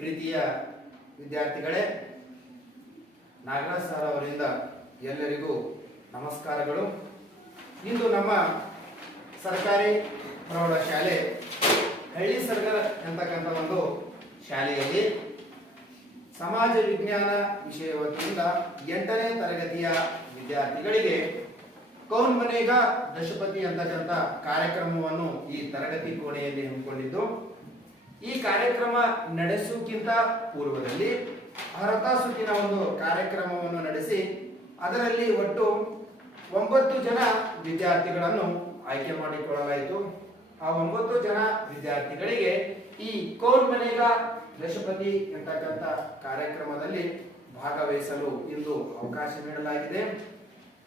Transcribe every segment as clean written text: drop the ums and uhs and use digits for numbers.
ಪ್ರೀತಿಯ ವಿದ್ಯಾರ್ಥಿಗಳೇ, ನಾಗರಾಜ್ ಸರ್ ಅವರಿಂದ ಎಲ್ಲರಿಗೂ ನಮಸ್ಕಾರಗಳು. ಇಂದು ನಮ್ಮ ಸರ್ಕಾರಿ ಪ್ರೌಢಶಾಲೆ ಹಳ್ಳಿಸರ್ಗರ ಎಂತಕ್ಕಂಥ ಒಂದು ಶಾಲೆಯಲ್ಲಿ ಸಮಾಜ ವಿಜ್ಞಾನ ವಿಷಯ ವತಿಯಿಂದ 8ನೇ ತರಗತಿಯ ವಿದ್ಯಾರ್ಥಿಗಳಿಗೆ ಕೌನ್ ಬನೇಗಾ ದಶಪತಿ ಅಂತಕ್ಕಂಥ ಕಾರ್ಯಕ್ರಮವನ್ನು ಈ ತರಗತಿ ಕೋಣೆಯಲ್ಲಿ ಹಮ್ಮಿಕೊಂಡಿದ್ದು, ಈ ಕಾರ್ಯಕ್ರಮ ನಡೆಸುವುದಕ್ಕಿಂತ ಪೂರ್ವದಲ್ಲಿ ಅರ್ಹತಾ ಸುತ್ತಿನ ಒಂದು ಕಾರ್ಯಕ್ರಮವನ್ನು ನಡೆಸಿ ಅದರಲ್ಲಿ ಒಟ್ಟು 9 ಜನ ವಿದ್ಯಾರ್ಥಿಗಳನ್ನು ಆಯ್ಕೆ ಮಾಡಿಕೊಳ್ಳಲಾಯಿತು. ಆ 9 ಜನ ವಿದ್ಯಾರ್ಥಿಗಳಿಗೆ ಈ ಕೌನ್ ಬನೇಗಾ ದಶಪತಿ ಎಂತಕ್ಕಂಥ ಕಾರ್ಯಕ್ರಮದಲ್ಲಿ ಭಾಗವಹಿಸಲು ಇಂದು ಅವಕಾಶ ನೀಡಲಾಗಿದೆ.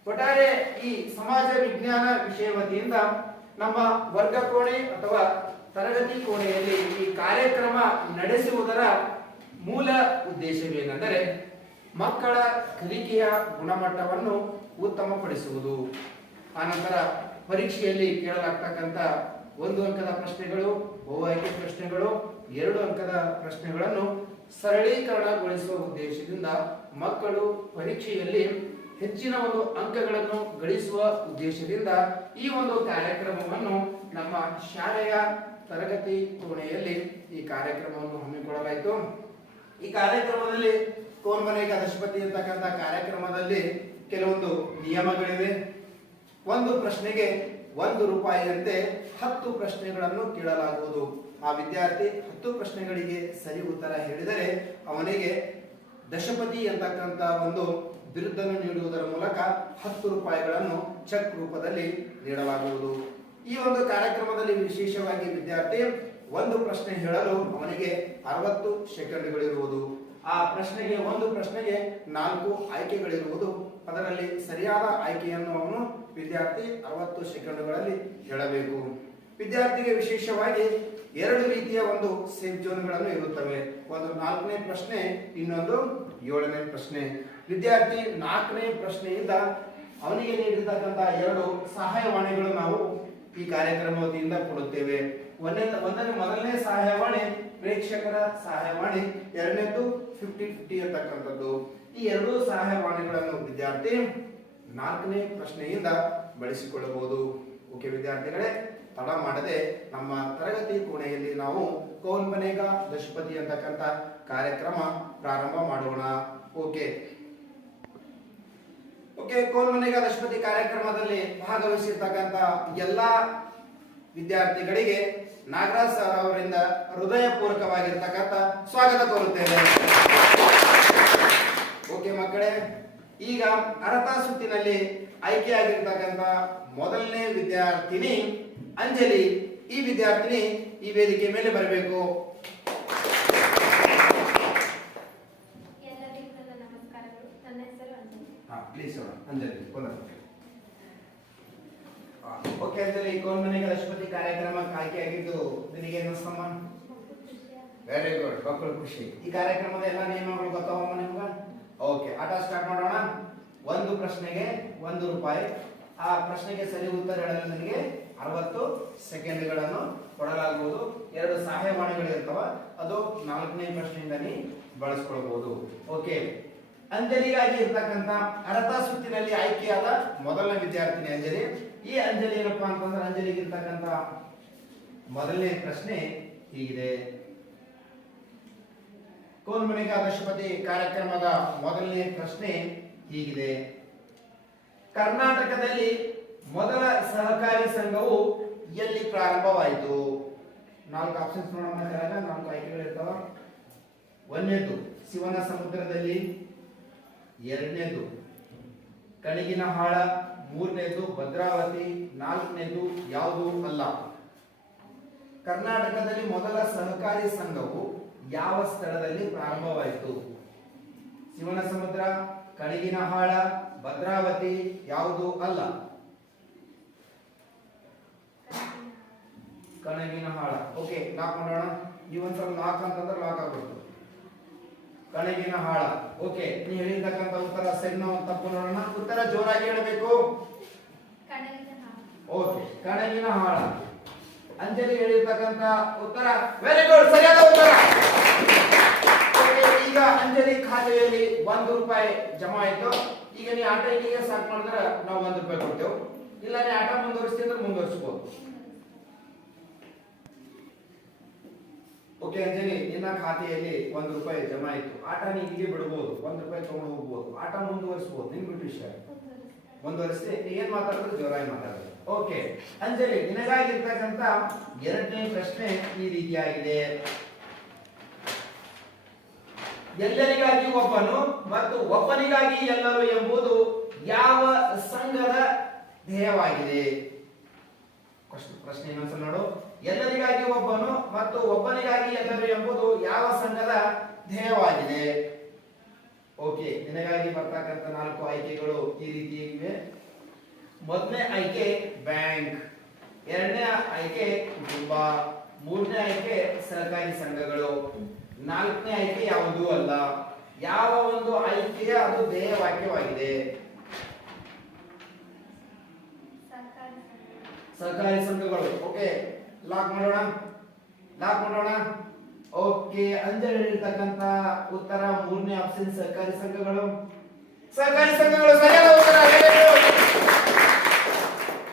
ಒಟ್ಟಾರೆ ಈ ಸಮಾಜ ವಿಜ್ಞಾನ ವಿಷಯ ವತಿಯಿಂದ ನಮ್ಮ ವರ್ಗ ಕೋಣೆ ಅಥವಾ ತರಗತಿ ಕೋಣೆಯಲ್ಲಿ ಈ ಕಾರ್ಯಕ್ರಮ ನಡೆಸುವುದರ ಮೂಲ ಉದ್ದೇಶವೇನೆಂದರೆ ಮಕ್ಕಳ ಕಲಿಕೆಯ ಗುಣಮಟ್ಟವನ್ನು ಉತ್ತಮಪಡಿಸುವುದು. ಆನಂತರ ಪರೀಕ್ಷೆಯಲ್ಲಿ ಕೇಳಲಾಗ್ತಕ್ಕಂಥ 1 ಅಂಕದ ಪ್ರಶ್ನೆಗಳು, ಬಹು ಆಯ್ಕೆ ಪ್ರಶ್ನೆಗಳು, 2 ಅಂಕದ ಪ್ರಶ್ನೆಗಳನ್ನು ಸರಳೀಕರಣಗೊಳಿಸುವ ಉದ್ದೇಶದಿಂದ ಮಕ್ಕಳು ಪರೀಕ್ಷೆಯಲ್ಲಿ ಹೆಚ್ಚಿನ ಒಂದು ಅಂಕಗಳನ್ನು ಗಳಿಸುವ ಉದ್ದೇಶದಿಂದ ಈ ಒಂದು ಕಾರ್ಯಕ್ರಮವನ್ನು ನಮ್ಮ ಶಾಲೆಯ ತರಗತಿ ಕೋಣೆಯಲ್ಲಿ ಈ ಕಾರ್ಯಕ್ರಮವನ್ನು ಹಮ್ಮಿಕೊಳ್ಳಲಾಯಿತು. ಈ ಕಾರ್ಯಕ್ರಮದಲ್ಲಿ ಕೌನ್ ಬನೇಗಾ ದಶಪತಿ ಅಂತಕ್ಕಂಥ ಕಾರ್ಯಕ್ರಮದಲ್ಲಿ ಕೆಲವೊಂದು ನಿಯಮಗಳಿವೆ. ಒಂದು ಪ್ರಶ್ನೆಗೆ 1 ರೂಪಾಯಿಯಂತೆ 10 ಪ್ರಶ್ನೆಗಳನ್ನು ಕೇಳಲಾಗುವುದು. ಆ ವಿದ್ಯಾರ್ಥಿ 10 ಪ್ರಶ್ನೆಗಳಿಗೆ ಸರಿ ಉತ್ತರ ಹೇಳಿದರೆ ಅವನಿಗೆ ದಶಪತಿ ಅಂತಕ್ಕಂಥ ಒಂದು ಬಿರುದನ್ನು ನೀಡುವುದರ ಮೂಲಕ 10 ರೂಪಾಯಿಗಳನ್ನು ಚೆಕ್ ರೂಪದಲ್ಲಿ ನೀಡಲಾಗುವುದು. ಈ ಒಂದು ಕಾರ್ಯಕ್ರಮದಲ್ಲಿ ವಿಶೇಷವಾಗಿ ವಿದ್ಯಾರ್ಥಿ 1 ಪ್ರಶ್ನೆ ಹೇಳಲು ಅವನಿಗೆ 60 ಸೆಕೆಂಡ್ಗಳಿರುವುದು. ಆ ಪ್ರಶ್ನೆಗೆ 1 ಪ್ರಶ್ನೆಗೆ 4 ಆಯ್ಕೆಗಳಿರುವುದು. ಅದರಲ್ಲಿ ಸರಿಯಾದ ಆಯ್ಕೆಯನ್ನು ಅವನು ವಿದ್ಯಾರ್ಥಿ 60 ಸೆಕೆಂಡ್ಗಳಲ್ಲಿ ಹೇಳಬೇಕು. ವಿದ್ಯಾರ್ಥಿಗೆ ವಿಶೇಷವಾಗಿ 2 ರೀತಿಯ ಒಂದು ಸೇಫ್ ಝೋನ್ಗಳನ್ನು ಇರುತ್ತವೆ. ಒಂದು 4ನೇ ಪ್ರಶ್ನೆ, ಇನ್ನೊಂದು 7ನೇ ಪ್ರಶ್ನೆ. ವಿದ್ಯಾರ್ಥಿ 4ನೇ ಪ್ರಶ್ನೆಯಿಂದ ಅವನಿಗೆ ನೀಡಿರ್ತಕ್ಕಂಥ 2 ಸಹಾಯವಾಣಿಗಳು ನಾವು ಈ ಕಾರ್ಯಕ್ರಮ ವತಿಯಿಂದ ಕೊಡುತ್ತೇವೆ. ಮೊದಲನೇ ಸಹಾಯವಾಣಿ ಪ್ರೇಕ್ಷಕರ ಸಹಾಯವಾಣಿ, 2ನೇದು 50-50 ಅಂತಕ್ಕಂಥದ್ದು. ಈ 2 ಸಹಾಯವಾಣಿಗಳನ್ನು ವಿದ್ಯಾರ್ಥಿ 4ನೇ ಪ್ರಶ್ನೆಯಿಂದ ಬಳಸಿಕೊಳ್ಳಬಹುದು. ಓಕೆ ವಿದ್ಯಾರ್ಥಿಗಳೇ, ತಡ ಮಾಡದೆ ನಮ್ಮ ತರಗತಿ ಕೋಣೆಯಲ್ಲಿ ನಾವು ಕೌನ್ ಬನೇಗಾ ದಶಪತಿ ಅಂತಕ್ಕಂಥ ಕಾರ್ಯಕ್ರಮ ಪ್ರಾರಂಭ ಮಾಡೋಣ. ಓಕೆ, ಕೌನ್ ಬನೇಗಾ ದಶಪತಿ ಕಾರ್ಯಕ್ರಮದಲ್ಲಿ ಭಾಗವಹಿಸಿರ್ತಕ್ಕಂಥ ಎಲ್ಲಾ ವಿದ್ಯಾರ್ಥಿಗಳಿಗೆ ನಾಗರಾಜ್ ಸರ್ ಅವರಿಂದ ಹೃದಯಪೂರ್ವಕವಾಗಿರ್ತಕ್ಕಂಥ ಸ್ವಾಗತ ಕೋರುತ್ತೇವೆ. ಓಕೆ ಮಕ್ಕಳೇ, ಈಗ ಅರ್ಹತಾ ಸುತ್ತಿನಲ್ಲಿ ಆಯ್ಕೆಯಾಗಿರ್ತಕ್ಕಂಥ ಮೊದಲನೇ ವಿದ್ಯಾರ್ಥಿನಿ ಅಂಜಲಿ. ಈ ವಿದ್ಯಾರ್ಥಿನಿ ಈ ವೇದಿಕೆ ಮೇಲೆ ಬರಬೇಕು. ಪ್ಲೀಸ್ ಅಂಜಲಿ. ಓಕೆ ಅಂಜಲಿ, ಕೌನ್ ಬನೇಗಾ ದಶಪತಿ ಕಾರ್ಯಕ್ರಮಕ್ಕೆ ಆಯ್ಕೆಯಾಗಿದ್ದು ನಿನಗೆ ಅನಿಸ್ತಮ್ಮ? ವೆರಿ ಗುಡ್, ಮಕ್ಕಳು ಖುಷಿ. ಈ ಕಾರ್ಯಕ್ರಮದ ಎಲ್ಲ ನಿಯಮಗಳು ಗೊತ್ತಾವಮ್ಮ ನಿಮ್ಗೆ? ಓಕೆ, ಆಟ ಸ್ಟಾರ್ಟ್ ಮಾಡೋಣ. 1 ಪ್ರಶ್ನೆಗೆ 1 ರೂಪಾಯಿ. ಆ ಪ್ರಶ್ನೆಗೆ ಸರಿ ಉತ್ತರ ಹೇಳಲು ನನಗೆ 60 ಸೆಕೆಂಡ್ಗಳನ್ನು ಕೊಡಲಾಗುವುದು. 2 ಸಹಾಯವಾಣಿಗಳು ಇರ್ತವ, ಅದು 4ನೇ ಪ್ರಶ್ನೆಯಿಂದ ನೀ ಬಳಸ್ಕೊಳ್ಬಹುದು. ಓಕೆ, ಅಂಜಲಿಗಾಗಿ ಇರ್ತಕ್ಕಂಥ ಅರ್ಹತಾ ಸುತ್ತಿನಲ್ಲಿ ಆಯ್ಕೆಯಾದ ಮೊದಲನೇ ವಿದ್ಯಾರ್ಥಿನಿ ಅಂಜಲಿ. ಈ ಅಂಜಲಿ ಏನಪ್ಪಾ ಅಂತಂದ್ರೆ, ಅಂಜಲಿಗೆ ಇರ್ತಕ್ಕಂಥ ಮೊದಲನೇ ಪ್ರಶ್ನೆ ಹೀಗಿದೆ. ಕೌನ್ ಬನೇಗಾ ದಶಪತಿ ಕಾರ್ಯಕ್ರಮದ ಮೊದಲನೇ ಪ್ರಶ್ನೆ ಹೀಗಿದೆ. ಕರ್ನಾಟಕದಲ್ಲಿ ಮೊದಲ ಸಹಕಾರಿ ಸಂಘವು ಎಲ್ಲಿ ಪ್ರಾರಂಭವಾಯಿತು? 4 ಆಪ್ಷನ್ಸ್ ನೋಡೋಣ. 4 ಆಯ್ಕೆಗಳು ಇರ್ತಾವ. 1ನೇದು ಶಿವನ ಸಮುದ್ರದಲ್ಲಿ, 2ನೇದು ಕಣಗಿನಹಾಳ, 3ನೇದು ಭದ್ರಾವತಿ, 4ನೇದು ಯಾವುದು ಅಲ್ಲ. ಕರ್ನಾಟಕದಲ್ಲಿ ಮೊದಲ ಸಹಕಾರಿ ಸಂಘವು ಯಾವ ಸ್ಥಳದಲ್ಲಿ ಪ್ರಾರಂಭವಾಯಿತು? ಶಿವನ ಸಮುದ್ರ, ಕಣಗಿನಹಾಳ, ಭದ್ರಾವತಿ, ಯಾವುದು ಅಲ್ಲ. ಕಣಗಿನಹಾಳ. ಓಕೆ, ಲಾಕ್ ಮಾಡೋಣ. ನೀವೊಂದ್ಸಲ ಲಾಕ್ ಅಂತಂದ್ರೆ ಲಾಕ್ ಆಗ್ಬಿಡ್ತು. ಕಣಗಿನಹಾಳ. ಓಕೆ, ನೀವು ಹೇಳಿರ್ತಕ್ಕಂಥ ಉತ್ತರ ಸರಿನೋ ತಪ್ಪು ನೋಡೋಣ. ಉತ್ತರ ಜೋರಾಗಿ ಹೇಳಬೇಕು. ಓಕೆ, ಕಣಗಿನಹಾಳ. ಅಂಜಲಿ ಹೇಳಿರ್ತಕ್ಕಂಥ ಉತ್ತರ ವೆರಿ ಗುಡ್, ಸರಿಯಾದ ಉತ್ತರ. ಜಮಾ ಆಯ್ತು. ಈಗ ನೀ ಆಟ ಇಲ್ಲಿಗೆ ಸಾಕ್ ಮಾಡಿದ್ರೆ ನಾವು 1 ರೂಪಾಯಿ ಕೊಡ್ತೇವೆ. ಇಲ್ಲ ನೀ ಆಟ ಮುಂದುವರಿಸ್ತಿದ್ರೆ ಮುಂದುವರಿಸಬಹುದು. ಓಕೆ ಅಂಜಲಿ, ನಿನ್ನ ಖಾತೆಯಲ್ಲಿ 1 ರೂಪಾಯಿ ಜಮಾ ಆಯ್ತು. ಆಟ ನೀ ಇಲ್ಲಿಗೆ ಬಿಡಬಹುದು, 1 ರೂಪಾಯಿ ತಗೊಂಡು ಹೋಗಬಹುದು. ಆಟ ಮುಂದುವರಿಸಬಹುದು, ನಿನ್ ಬಿಟ್ಟು ವಿಷಯ. ಮುಂದುವರಿಸಿ ನೀ ಏನ್ ಮಾತಾಡಿದ್ರು ಜೋರಾಗಿ ಮಾತಾಡೋದು. ಓಕೆ ಅಂಜಲಿ, ನಿನಗಾಗಿರ್ತಕ್ಕಂತ ಎರಡನೇ ಪ್ರಶ್ನೆ ಈ ರೀತಿಯಾಗಿದೆ. ಎಲ್ಲರಿಗಾಗಿ ಒಬ್ಬನು ಮತ್ತು ಒಬ್ಬನಿಗಾಗಿ ಎಲ್ಲರೂ ಎಂಬುದು ಯಾವ ಸಂಘದ ಧ್ಯೇಯವಾಗಿದೆ? ಪ್ರಶ್ನೆ ಇನ್ನೊಂದ್ಸಲ ನೋಡು. ಎಲ್ಲರಿಗಾಗಿ ಒಬ್ಬನು ಮತ್ತು ಒಬ್ಬನಿಗಾಗಿ ಎಲ್ಲರೂ ಎಂಬುದು ಯಾವ ಸಂಘದ ಧ್ಯೇಯವಾಗಿದೆ? ಓಕೆ, ನಿನಗಾಗಿ ಬರ್ತಕ್ಕಂಥ 4 ಆಯ್ಕೆಗಳು ಈ ರೀತಿ ಇವೆ. ಮೊದಲನೇ ಆಯ್ಕೆ ಬ್ಯಾಂಕ್, ಎರಡನೇ ಆಯ್ಕೆ ಕುಟುಂಬ, ಮೂರನೇ ಆಯ್ಕೆ ಸಹಕಾರಿ ಸಂಘಗಳು, ನಾಲ್ಕನೇ ಆಯ್ಕೆ ಯಾವುದೂ ಅಲ್ಲ. ಯಾವ ಒಂದು ಆಯ್ಕೆಯ ಅದು ಧ್ಯೇಯ ವಾಕ್ಯವಾಗಿದೆ? ಸಹಕಾರಿ ಸಂಘಗಳು. ಓಕೆ, ಲಾಕ್ ಮಾಡೋಣ. ಓಕೆ, ಅಂಜಲಿ ಹೇಳಿರ್ತಕ್ಕಂತ ಉತ್ತರ ಮೂರನೇ ಆಪ್ಷನ್ ಸಹಕಾರಿ ಸಂಘಗಳು. ಸರಿಯಾದ ಉತ್ತರ.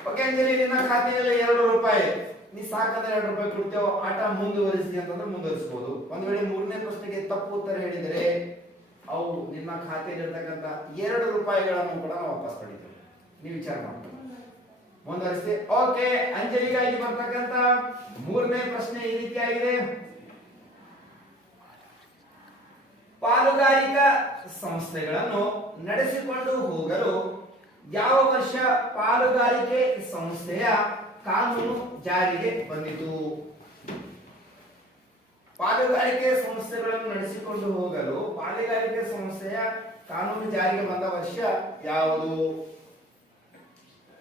ಓಕೆ ಅಂಜಲಿ, ನಿನ್ನ ಖಾತೆಯಲ್ಲಿ 2 ರೂಪಾಯಿ. ನೀ ಸಾಕಾದ್ರೆ 2 ರೂಪಾಯಿ ಕೊಡ್ತೇವೆ. ಆಟ ಮುಂದುವರಿಸಿ ಅಂತಂದ್ರೆ ಮುಂದುವರಿಸಬಹುದು. ಒಂದ್ ವೇಳೆ ಮೂರನೇ ಪ್ರಶ್ನೆಗೆ ತಪ್ಪು ಉತ್ತರ ಹೇಳಿದರೆ ಅವು ನಿಮ್ಮ ಖಾತೆಯಲ್ಲಿ ಇರ್ತಕ್ಕಂತ 2 ರೂಪಾಯಿಗಳನ್ನು ಕೂಡ ನಾವು ವಾಪಸ್ ಪಡಿತೇವೆ. ನೀವು ವಿಚಾರ ಮಾಡಿ ಮುಂದುವರಿಸಿ. ಓಕೆ, ಅಂಜಲಿಗಾಗಿ ಬರ್ತಕ್ಕಂತ ಮೂರನೇ ಪ್ರಶ್ನೆ ಈ ರೀತಿಯಾಗಿದೆ. ಪಾಲುಗಾರಿಕಾ ಸಂಸ್ಥೆಗಳನ್ನು ನಡೆಸಿಕೊಂಡು ಹೋಗಲು ಯಾವ ವರ್ಷ ಪಾಲುಗಾರಿಕೆ ಸಂಸ್ಥೆಯ ಕಾನೂನು ಜಾರಿಗೆ ಬಂದಿತು? ಪಾಲುಗಾರಿಕೆ ಸಂಸ್ಥೆಗಳನ್ನು ನಡೆಸಿಕೊಂಡು ಹೋಗಲು ಪಾಲುಗಾರಿಕೆ ಸಂಸ್ಥೆಯ ಕಾನೂನು ಜಾರಿಗೆ ಬಂದ ವರ್ಷ ಯಾವುದು?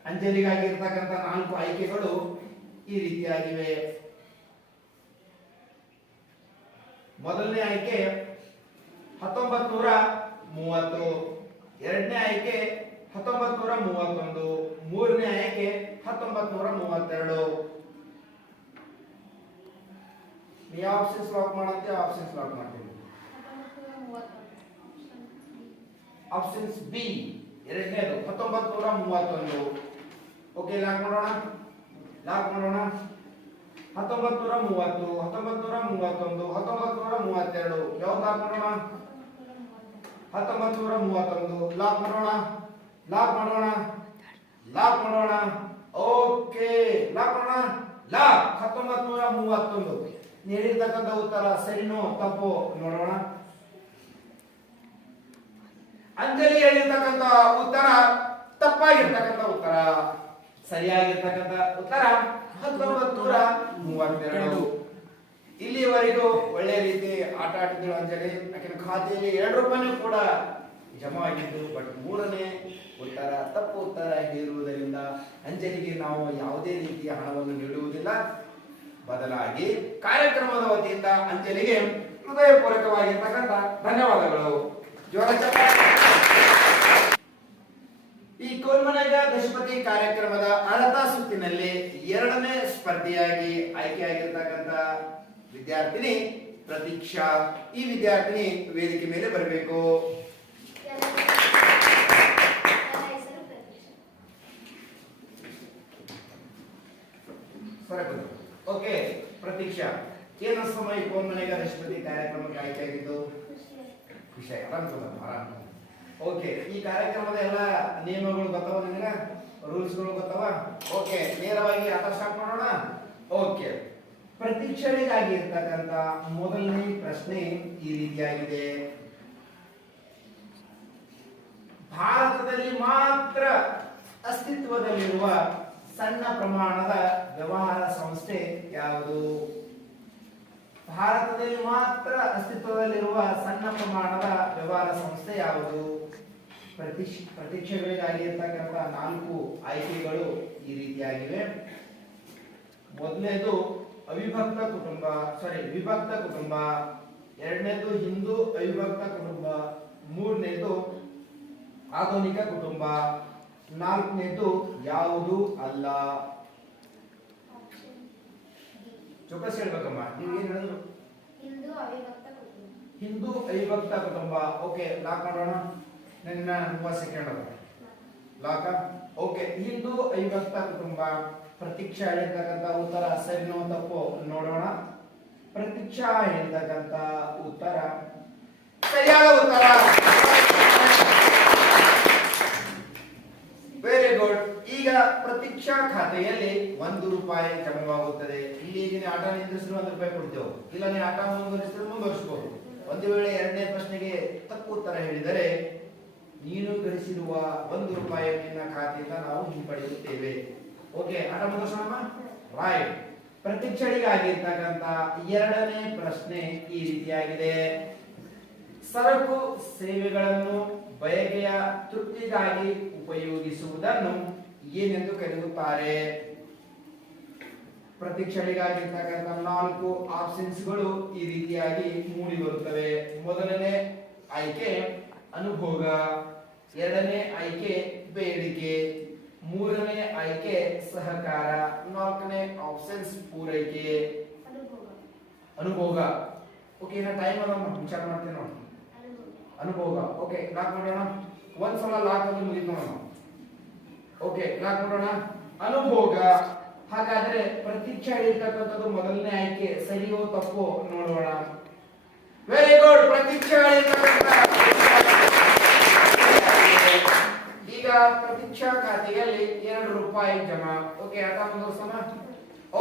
ಅಂಜಲಿಗಾಗಿ ಇರ್ತಕ್ಕಂಥ 4 ಆಯ್ಕೆಗಳು ಈ ರೀತಿಯಾಗಿವೆ. ಮೊದಲನೇ ಆಯ್ಕೆ 1930, ಎರಡನೇ ಆಯ್ಕೆ 1931, ಮೂರನೇ ಆಯ್ಕೆ 1932. ನೀವು ಆಪ್ಷನ್ಸ್ ಲಾಕ್ ಮಾಡಂತೆ ಆಪ್ಷನ್ಸ್ ಲಾಕ್ ಮಾಡ್ತೀವಿ. ಆಪ್ಷನ್ಸ್ ಬಿ ಎರಡನೇದು 1931. ಓಕೆ, ಲಾಕ್ ಮಾಡೋಣ. 1930, 1931, 1932 ಯಾವ್ದು ಲಾಕ್ ಮಾಡೋಣ? 1931 ಲಾಕ್ ಮಾಡೋಣ. ಓಕೆ, ಲಾಕ್ ಮಾಡೋಣ. 1931 ನೀಡಿರ್ತಕ್ಕಂಥ ಉತ್ತರ ಸರಿನೋ ತಪ್ಪೋ ನೋಡೋಣ. ಅಂಜಲಿ ಹೇಳಿರ್ತಕ್ಕಂಥ ಉತ್ತರ ತಪ್ಪಾಗಿರ್ತಕ್ಕಂಥ ಉತ್ತರ. ಸರಿಯಾಗಿರ್ತಕ್ಕಂಥ ಉತ್ತರ 1932. ಇಲ್ಲಿವರೆಗೂ ಒಳ್ಳೆ ರೀತಿ ಆಟ ಆಡಿದ್ರು ಅಂಜಲಿ. ಯಾಕಂದ್ರೆ ಖಾತೆಯಲ್ಲಿ 2 ರೂಪಾಯಿ ಕೂಡ ಜಮಾ ಆಗಿದ್ದು. ಬಟ್ ಮೂರನೇ ಉತ್ತರ ತಪ್ಪು ಉತ್ತರ ಇರುವುದರಿಂದ ಅಂಜಲಿಗೆ ನಾವು ಯಾವುದೇ ರೀತಿಯ ಹಣವನ್ನು ನೀಡುವುದಿಲ್ಲ. ಬದಲಾಗಿ ಕಾರ್ಯಕ್ರಮದ ವತಿಯಿಂದ ಅಂಜಲಿಗೆ ಹೃದಯಪೂರ್ವಕವಾಗಿರ್ತಕ್ಕಂಥ ಧನ್ಯವಾದಗಳು. ಜೋರ ಚಪ್ಪಾಳೆ. ಈ ಕೋಲ್ಮನೆಗ ದಶಪತಿ ಕಾರ್ಯಕ್ರಮದ ಅರ್ಹತಾ ಸುತ್ತಿನಲ್ಲಿ 2ನೇ ಸ್ಪರ್ಧಿಯಾಗಿ ಆಯ್ಕೆಯಾಗಿರ್ತಕ್ಕಂಥ ವಿದ್ಯಾರ್ಥಿನಿ ಪ್ರತೀಕ್ಷಾ. ಈ ವಿದ್ಯಾರ್ಥಿನಿ ವೇದಿಕೆ ಮೇಲೆ ಬರಬೇಕು. ಓಕೆ ಪ್ರತೀಕ್ಷಾ, ಏನು ಸಮಯ ಕೋಲ್ಮನೆಗ ದಶಪತಿ ಕಾರ್ಯಕ್ರಮಕ್ಕೆ ಆಯ್ಕೆಯಾಗಿದ್ದು? ಖುಷಿ ಆರಾಮ್. ಓಕೆ, ಈ ಕಾರ್ಯಕ್ರಮದ ಎಲ್ಲ ನಿಯಮಗಳು ಗೊತ್ತವ ನಿಮಗೆ? ರೂಲ್ಸ್ಗಳು ಗೊತ್ತವ? ಓಕೆ, ನೇರವಾಗಿ ಆಟ ಸ್ಟಾರ್ಟ್ ಮಾಡೋಣ. ಓಕೆ, ಪ್ರತೀಕ್ಷೆಗಾಗಿ ಇರ್ತಕ್ಕಂಥ ಮೊದಲನೇ ಪ್ರಶ್ನೆ ಈ ರೀತಿಯಾಗಿದೆ. ಭಾರತದಲ್ಲಿ ಮಾತ್ರ ಅಸ್ತಿತ್ವದಲ್ಲಿರುವ ಸಣ್ಣ ಪ್ರಮಾಣದ ವ್ಯವಹಾರ ಸಂಸ್ಥೆ ಯಾವುದು? ಭಾರತದಲ್ಲಿ ಮಾತ್ರ ಅಸ್ತಿತ್ವದಲ್ಲಿರುವ ಸಣ್ಣ ಪ್ರಮಾಣದ ವ್ಯವಹಾರ ಸಂಸ್ಥೆ ಯಾವುದು? ಪ್ರತೀಕ್ಷೆಗಳಿಗಾಗಿರ್ತಕ್ಕಂಥ 4 ಆಯ್ಕೆಗಳು ಈ ರೀತಿಯಾಗಿವೆ. ಮೊದಲನೇದು ವಿಭಕ್ತ ಕುಟುಂಬ, ಎರಡನೇದು ಹಿಂದೂ ಅವಿಭಕ್ತ ಕುಟುಂಬ, ಮೂರನೇದು ಆಧುನಿಕ ಕುಟುಂಬ, ನಾಲ್ಕನೇದು ಯಾವುದು ಅಲ್ಲ. ಚೌಕಸ್ ಹೇಳ್ಬೇಕಮ್ಮ, ನೀವು ಏನ್ ಹೇಳಿದ್ರು? ಹಿಂದೂ ಅವಿಭಕ್ತ ಕುಟುಂಬ. ಓಕೆ, ಲಾಕ್ ಮಾಡೋಣ. ನಿನ್ನ 30 ಸೆಕೆಂಡ್ ಅದ ಲಾಕ. ಓಕೆ, ಹಿಂದೂ ಅವಿಭಕ್ತ ಕುಟುಂಬ. ಪ್ರತೀಕ್ಷಾ ಹೇಳಿರ್ತಕ್ಕಂಥ ಉತ್ತರ ಸರಿನೋ ತಪ್ಪೋ ನೋಡೋಣ. ಪ್ರತೀಕ್ಷಾ ಹೇಳಿರ್ತಕ್ಕಂಥ ಉತ್ತರ ಸರಿಯಾದ ಉತ್ತರ. Very good. ಈಗ ಪ್ರತೀಕ್ಷಾ ಖಾತೆಯಲ್ಲಿ 1 ರೂಪಾಯಿ ಜಮವಾಗುತ್ತದೆ. ಇಲ್ಲಿ ಈಗ ಆಟ ನಿಂದಿಸಿದ್ರೆ 1 ರೂಪಾಯಿ ಕೊಡ್ತೇವೆ, ಇಲ್ಲ ನೀವು ಆಟ ಮುಂದುವರಿಸಿದ್ರೆ ಮುಂದುವರಿಸಬಹುದು. ಒಂದು ವೇಳೆ ಎರಡನೇ ಪ್ರಶ್ನೆಗೆ ತಪ್ಪು ಉತ್ತರ ಹೇಳಿದರೆ ನೀನು ಗಳಿಸಿರುವ 1 ರೂಪಾಯಿ ನಿನ್ನ ಖಾತೆಯಿಂದ ನಾವು ಹಿಂಪಡೆಯುತ್ತೇವೆ. ಓಕೆ, ಆಟ ಮುಂದುವರಿಸೋಣ. ರೈಟ್. ಪ್ರತೀಕ್ಷೆಗಳಿಗಾಗಿರ್ತಕ್ಕಂಥ ಎರಡನೇ ಪ್ರಶ್ನೆ ಈ ರೀತಿಯಾಗಿದೆ. ಸರಕು ಸೇವೆಗಳನ್ನು ಬಯಕೆಯ ತೃಪ್ತಿಗಾಗಿ ಉಪಯೋಗಿಸುವುದನ್ನು ಏನೆಂದು ಕರೆಯುತ್ತಾರೆ? ಪ್ರತೀಕ್ಷೆಗಳಿಗಾಗಿರ್ತಕ್ಕಂಥ 4 ಆಪ್ಷನ್ಸ್ಗಳು ಈ ರೀತಿಯಾಗಿ ಮೂಡಿ ಬರುತ್ತವೆ. ಮೊದಲನೇ ಆಯ್ಕೆ ಅನುಭೋಗ, ಎರಡನೇ ಆಯ್ಕೆ ಬೇಡಿಕೆ, ಮೂರನೇ ಆಯ್ಕೆ ಸಹಕಾರ, ನಾಲ್ಕನೇ ಆಪ್ಷನ್ಸ್ ಪೂರೈಕೆ. ಅನುಭೋಗ. ಓಕೆ, ನಾ ಟೈಮ್ ಅದ ವಿಚಾರ ಮಾಡ್ತೀನಿ ನೋಡಿ. ಅನುಭೋಗ. ಓಕೆ, ಲಾಕ್ ಮಾಡೋಣ. ಒಂದ್ಸಲ ಲಾಕ್ ಅದು ಮುಗಿತು ನೋಡೋಣ. ಓಕೆ, ಲಾಕ್ ಮಾಡೋಣ. ಅನುಭೋಗ. ಹಾಗಾದ್ರೆ ಪ್ರತೀಕ್ಷೆ ಹೇಳಿರ್ತಕ್ಕಂಥದ್ದು ಮೊದಲನೇ ಆಯ್ಕೆ ಸರಿಯೋ ತಪ್ಪೋ ನೋಡೋಣ. Very good. ಪ್ರತೀಕ್ಷೆ ಹೇಳಿರ್ತಕ್ಕಂಥ ಈಗ ಪ್ರತೀಕ್ಷಾ ಖಾತೆಯಲ್ಲಿ 2 ರೂಪಾಯಿ ಜಮಾ. ಓಕೆ, ಆಟ ಮುಂದುವರಿಸೋಣ.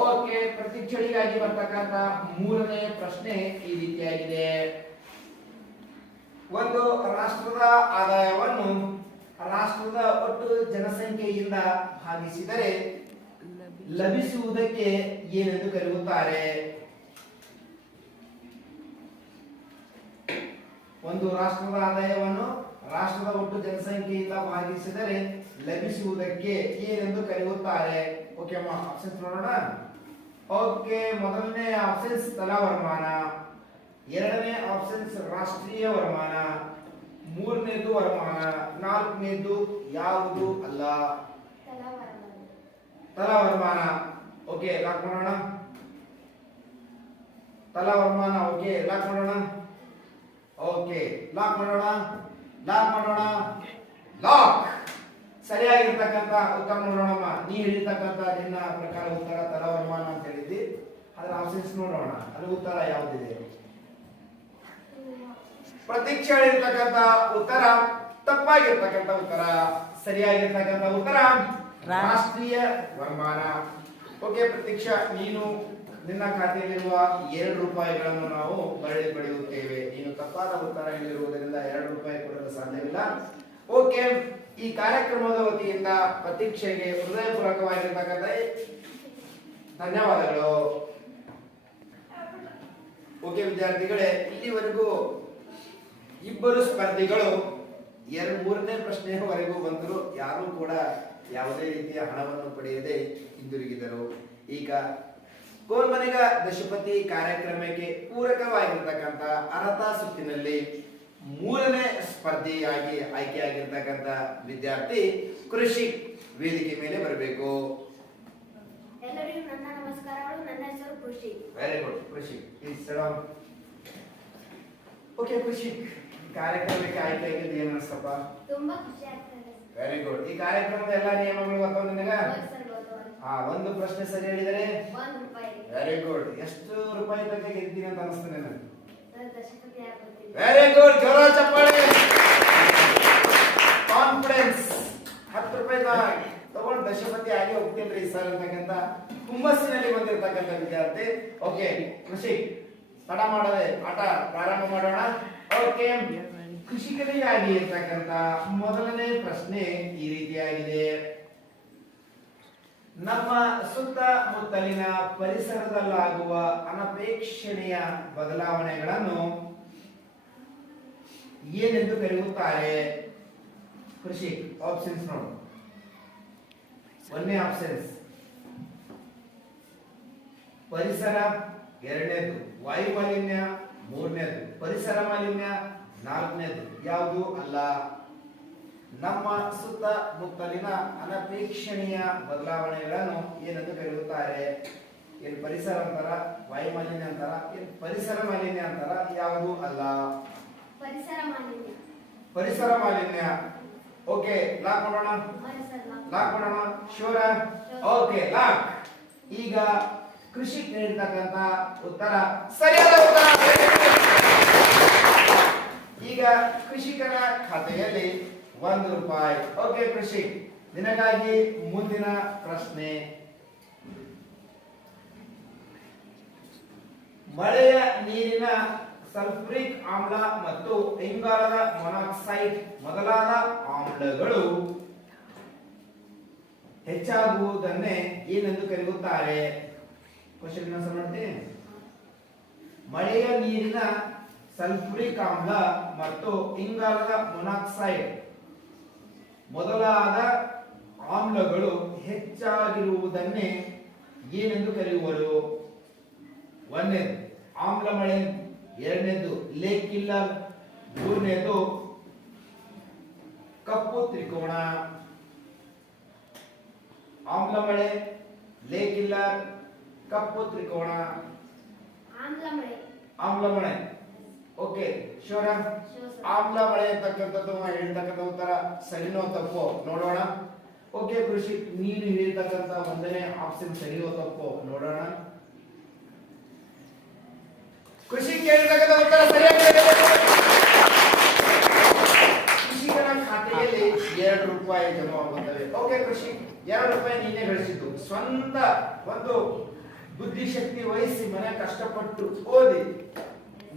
ಓಕೆ, ಪ್ರತೀಕ್ಷೆಗಳಿಗಾಗಿ ಬರ್ತಕ್ಕಂಥ ಮೂರನೇ ಪ್ರಶ್ನೆ ಈ ರೀತಿಯಾಗಿದೆ. ಒಂದು ರಾಷ್ಟ್ರದ ಆದಾಯವನ್ನು ರಾಷ್ಟ್ರದ ಒಟ್ಟು ಜನಸಂಖ್ಯೆಯಿಂದ ಭಾಗಿಸಿದರೆ ಲಭಿಸುವುದಕ್ಕೆ ಏನೆಂದು ಕರೆಯುತ್ತಾರೆ? ಒಂದು ರಾಷ್ಟ್ರದ ಆದಾಯವನ್ನು ರಾಷ್ಟ್ರದ ಒಟ್ಟು ಜನಸಂಖ್ಯೆಯಿಂದ ಭಾಗಿಸಿದರೆ ಲಭಿಸುವುದಕ್ಕೆ ಏನೆಂದು ಕರೆಯುತ್ತಾರೆ? ಓಕೆ ಅಮ್ಮ, ಆಪ್ಷನ್ಸ್ ನೋಡೋಣ. ಓಕೆ, ಮೊದಲನೇ ಆಪ್ಷನ್ಸ್ ತಲಾ ವರಮಾನ, ಎರಡನೇ ಆಪ್ಷನ್ಸ್ ರಾಷ್ಟ್ರೀಯ ವರಮಾನ, ಮೂರನೇದು ವರಮಾನ, ನಾಲ್ಕನೇದು ಯಾವುದು ಅಲ್ಲ. ತಲಾ ವರಮಾನ. ಓಕೆ, ಲಾಕ್ ಮಾಡೋಣ. ತಲಾ ವರಮಾನ. ಓಕೆ, ಲಾಕ್ ಮಾಡೋಣ. ಓಕೆ, ಲಾಕ್ ಮಾಡೋಣ. ಲಾಕ್ ಮಾಡೋಣ. ಲಾಕ್. ಸರಿಯಾಗಿರ್ತಕ್ಕಂಥ ಉತ್ತರ ನೋಡೋಣಮ್ಮ. ನೀ ಹೇಳಿರ್ತಕ್ಕಂಥ ನಿನ್ನ ಪ್ರಕಾರ ಉತ್ತರ ತಲಾ ವರಮಾನ ಅಂತ ಹೇಳಿದ್ದಿ. ಅದರ ಆಪ್ಷನ್ಸ್ ನೋಡೋಣ, ಅದು ಉತ್ತರ ಯಾವುದಿದೆ? ಪ್ರತೀಕ್ಷೆ ಹೇಳಿರ್ತಕ್ಕಂಥ ಉತ್ತರ ತಪ್ಪಾಗಿರ್ತಕ್ಕಂಥ ಉತ್ತರ. ಸರಿಯಾಗಿರ್ತಕ್ಕಂಥ ಉತ್ತರ ರಾಷ್ಟ್ರೀಯ ವರಮಾನ. ಓಕೆ ಪ್ರತೀಕ್ಷಾ, ನೀನು ನಿನ್ನ ಖಾತೆಯಲ್ಲಿರುವ 2 ರೂಪಾಯಿಗಳನ್ನು ನಾವು ಮರಳಿ ಪಡೆಯುತ್ತೇವೆ. ನೀನು ತಪ್ಪಾದ ಉತ್ತರ ಹೇಳಿರುವುದರಿಂದ 2 ರೂಪಾಯಿ ಕೊಡಲು ಸಾಧ್ಯವಿಲ್ಲ. ಓಕೆ, ಈ ಕಾರ್ಯಕ್ರಮದ ವತಿಯಿಂದ ಪ್ರತೀಕ್ಷೆಗೆ ಹೃದಯಪೂರ್ವಕವಾಗಿರ್ತಕ್ಕಂಥ ಧನ್ಯವಾದಗಳು. ಓಕೆ ವಿದ್ಯಾರ್ಥಿಗಳೇ, ಇಲ್ಲಿವರೆಗೂ ಇಬ್ಬರು ಸ್ಪರ್ಧಿಗಳು ಮೂರನೇ ಪ್ರಶ್ನೆಯವರೆಗೂ ಬಂದರು. ಯಾರೂ ಕೂಡ ಯಾವುದೇ ರೀತಿಯ ಹಣವನ್ನು ಪಡೆಯದೆ ಹಿಂದಿರುಗಿದರು. ಈಗ ಕೋಲ್ಮನೆಗ ದಶಪತಿ ಕಾರ್ಯಕ್ರಮಕ್ಕೆ ಪೂರಕವಾಗಿರ್ತಕ್ಕಂಥ ಅರ್ಹತಾ ಸುತ್ತಿನಲ್ಲಿ ಮೂರನೇ ಸ್ಪರ್ಧಿಯಾಗಿ ಆಯ್ಕೆಯಾಗಿರ್ತಕ್ಕಂಥ ವಿದ್ಯಾರ್ಥಿ ಕೃಷಿ ವೇದಿಕೆ ಮೇಲೆ ಬರಬೇಕು. ಎಲ್ಲರಿಗೂ ನನ್ನ ನಮಸ್ಕಾರಗಳು. ನನ್ನ ಹೆಸರು ಕೃಷಿ. ವೆರಿ ಗುಡ್ ಕೃಷಿ. ಓಕೆ ಕೃಷಿ, ಕಾರ್ಯಕ್ರಮಕ್ಕೆ ಆಯ್ಕೆಯಾಗಿದ್ದು ಏನು ಅನಿಸ್ತಪ್ಪ? ತುಂಬಾ ಖುಷಿ ಆಗ್ತದೆ. Very good. ಈ ಕಾರ್ಯಕ್ರಮದ ಎಲ್ಲ ನಿಯಮಗಳು ಗೊತ್ತಾವ ನಿನಗ? ಒಂದು ಪ್ರಶ್ನೆ ಸರಿ ಹೇಳಿದರೆ 1 ರೂಪಾಯಿ. Very good. ಎಷ್ಟು ರೂಪಾಯಿ ತನಕ ಗೆಲ್ತೀನಿ ಅಂತ ಅನಿಸ್ತದೆ ನನಗೆ? ದಶಪತಿ ಆಗ್ತೀನಿ. Very good. ಜೋರ ಚಪ್ಪಾಳೆ. ಕಾನ್ಫಿಡೆನ್ಸ್. 10 ರೂಪಾಯಿ ತಗೊಂಡು ದಶಪತಿ ಆಗಿ ಹೋಗ್ತೀನಿ ಸರ್ ಅಂತಕ್ಕಂಥ ಹುಮ್ಮಸ್ಸಿನಲ್ಲಿ ಬಂದಿರತಕ್ಕಂಥ ವಿದ್ಯಾರ್ಥಿ. ಓಕೆ ಕೃಷಿ, ತಡ ಮಾಡದೆ ಆಟ ಪ್ರಾರಂಭ ಮಾಡೋಣ. ಓಕೆ, ಕೃಷಿಕರಿಗಾಗಿ ಇರ್ತಕ್ಕಂಥ ಮೊದಲನೇ ಪ್ರಶ್ನೆ ಈ ರೀತಿಯಾಗಿದೆ. ನಮ್ಮ ಸುತ್ತಮುತ್ತಲಿನ ಪರಿಸರದಲ್ಲಾಗುವ ಅನಪೇಕ್ಷಣೀಯ ಬದಲಾವಣೆಗಳನ್ನು ಏನೆಂದು ಕರೆಯುತ್ತಾರೆ? ಕೃಷಿ ಆಪ್ಷನ್ಸ್ ನೋಡು. ಒಂದನೇ ಆಪ್ಷನ್ಸ್ ಪರಿಸರ, ಎರಡನೇದು ವಾಯು ಮಾಲಿನ್ಯ, ಮೂರನೇದು ಪರಿಸರ ಮಾಲಿನ್ಯ, ನಾಲ್ಕನೇದು ಯಾವುದು ಅಲ್ಲ. ನಮ್ಮ ಸುತ್ತಮುತ್ತಲಿನ ಅನಪೇಕ್ಷಣೀಯ ಬದಲಾವಣೆಗಳನ್ನು ಏನೆಂದು ಕರೆಯುತ್ತಾರೆ? ಏನು ಪರಿಸರ ಅಂತಾರ, ವಾಯು ಮಾಲಿನ್ಯ ಅಂತಾರ, ಏನು ಪರಿಸರ ಮಾಲಿನ್ಯ ಅಂತಾರ, ಯಾವುದು ಅಲ್ಲ. ಪರಿಸರ ಮಾಲಿನ್ಯ. ಪರಿಸರ ಮಾಲಿನ್ಯ. ಓಕೆ, ಲಾಕ್ ಮಾಡೋಣ. ಲಾಕ್ ಮಾಡೋಣ. ಶೂರ? Okay, lock. ಈಗ ಕೃಷಿ ಕೇಳಿರ್ತಕ್ಕಂತ ಉತ್ತರ ಸರಿಯಾದ ಉತ್ತರ. ಈಗ ಕೃಷಿಕನ ಖಾತೆಯಲ್ಲಿ 1 ರೂಪಾಯಿ. ಓಕೆ ಕೃಷಿ, ನಿನಗಾಗಿ ಮುಂದಿನ ಪ್ರಶ್ನೆ. ಮಳೆಯ ನೀರಿನ ಸಲ್ಫ್ಯೂರಿಕ್ ಆಮ್ಲ ಮತ್ತು ಇಂಗಾಲದ ಮೊನಾಕ್ಸೈಡ್ ಮೊದಲಾದ ಆಮ್ಲಗಳು ಹೆಚ್ಚಾಗುವುದನ್ನೇ ಏನೆಂದು ಕರೆಯುತ್ತಾರೆ? ಕ್ವಶನ್ ಆನ್ಸರ್ ಮಾಡ್ತೀನಿ. ಮಳೆಯ ನೀರಿನ ಸಲ್ಫ್ಯೂರಿಕ್ ಆಮ್ಲ ಮತ್ತು ಇಂಗಾಲದ ಮೊನಾಕ್ಸೈಡ್ ಮೊದಲಾದ ಆಮ್ಲಗಳು ಹೆಚ್ಚಾಗಿರುವುದನ್ನೇ ಏನೆಂದು ಕರೆಯುವರು? ಒಂದನೇದು ಆಮ್ಲ ಮಳೆ, ಎರಡನೇದು ಲೇಕ್ ಕಿಲ್ಲರ್, ಮೂರನೇದು ಕಪ್ಪು ತ್ರಿಕೋಣ. ಆಮ್ಲ ಮಳೆ, ಲೇಕ್ ಕಿಲ್ಲರ್, ಕಪ್ಪು ತ್ರಿಕೋಣ. ಆಮ್ಲ ಮಳೆ. ಓಕೆ ಶೋರ? ಆಮ್ಲ ಮಳೆ ಅಂತಕ್ಕಂಥದ್ದು ಹೇಳ್ತಕ್ಕಂಥ ಉತ್ತರ ಸರಿನೋ ತಪ್ಪೋ ನೋಡೋಣ. ಓಕೆ ಕೃಷಿ, ನೀನು ಹೇಳ್ತಕ್ಕಂಥ ಒಂದನೇ ಆಪ್ಷನ್ ಸರಿಯೋ ತಪ್ಪೋ ನೋಡೋಣ. ಕೃಷಿ ಕೇಳಿರ್ತಕ್ಕಂಥ ಉತ್ತರ ಸರಿಯಾಗಿದೆ. ಕೃಷಿಕನ ಖಾತೆಯಲ್ಲಿ 2 ರೂಪಾಯಿ ಜಮಾವಾಗುತ್ತವೆ. ಓಕೆ ಕೃಷಿ, 2 ರೂಪಾಯಿ ನೀನೇ ಗಳಿಸಿದ್ದು. ಸ್ವಂತ ಒಂದು ಬುದ್ಧಿಶಕ್ತಿ ವಹಿಸಿ ಮನೆ ಕಷ್ಟಪಟ್ಟು ಓದಿ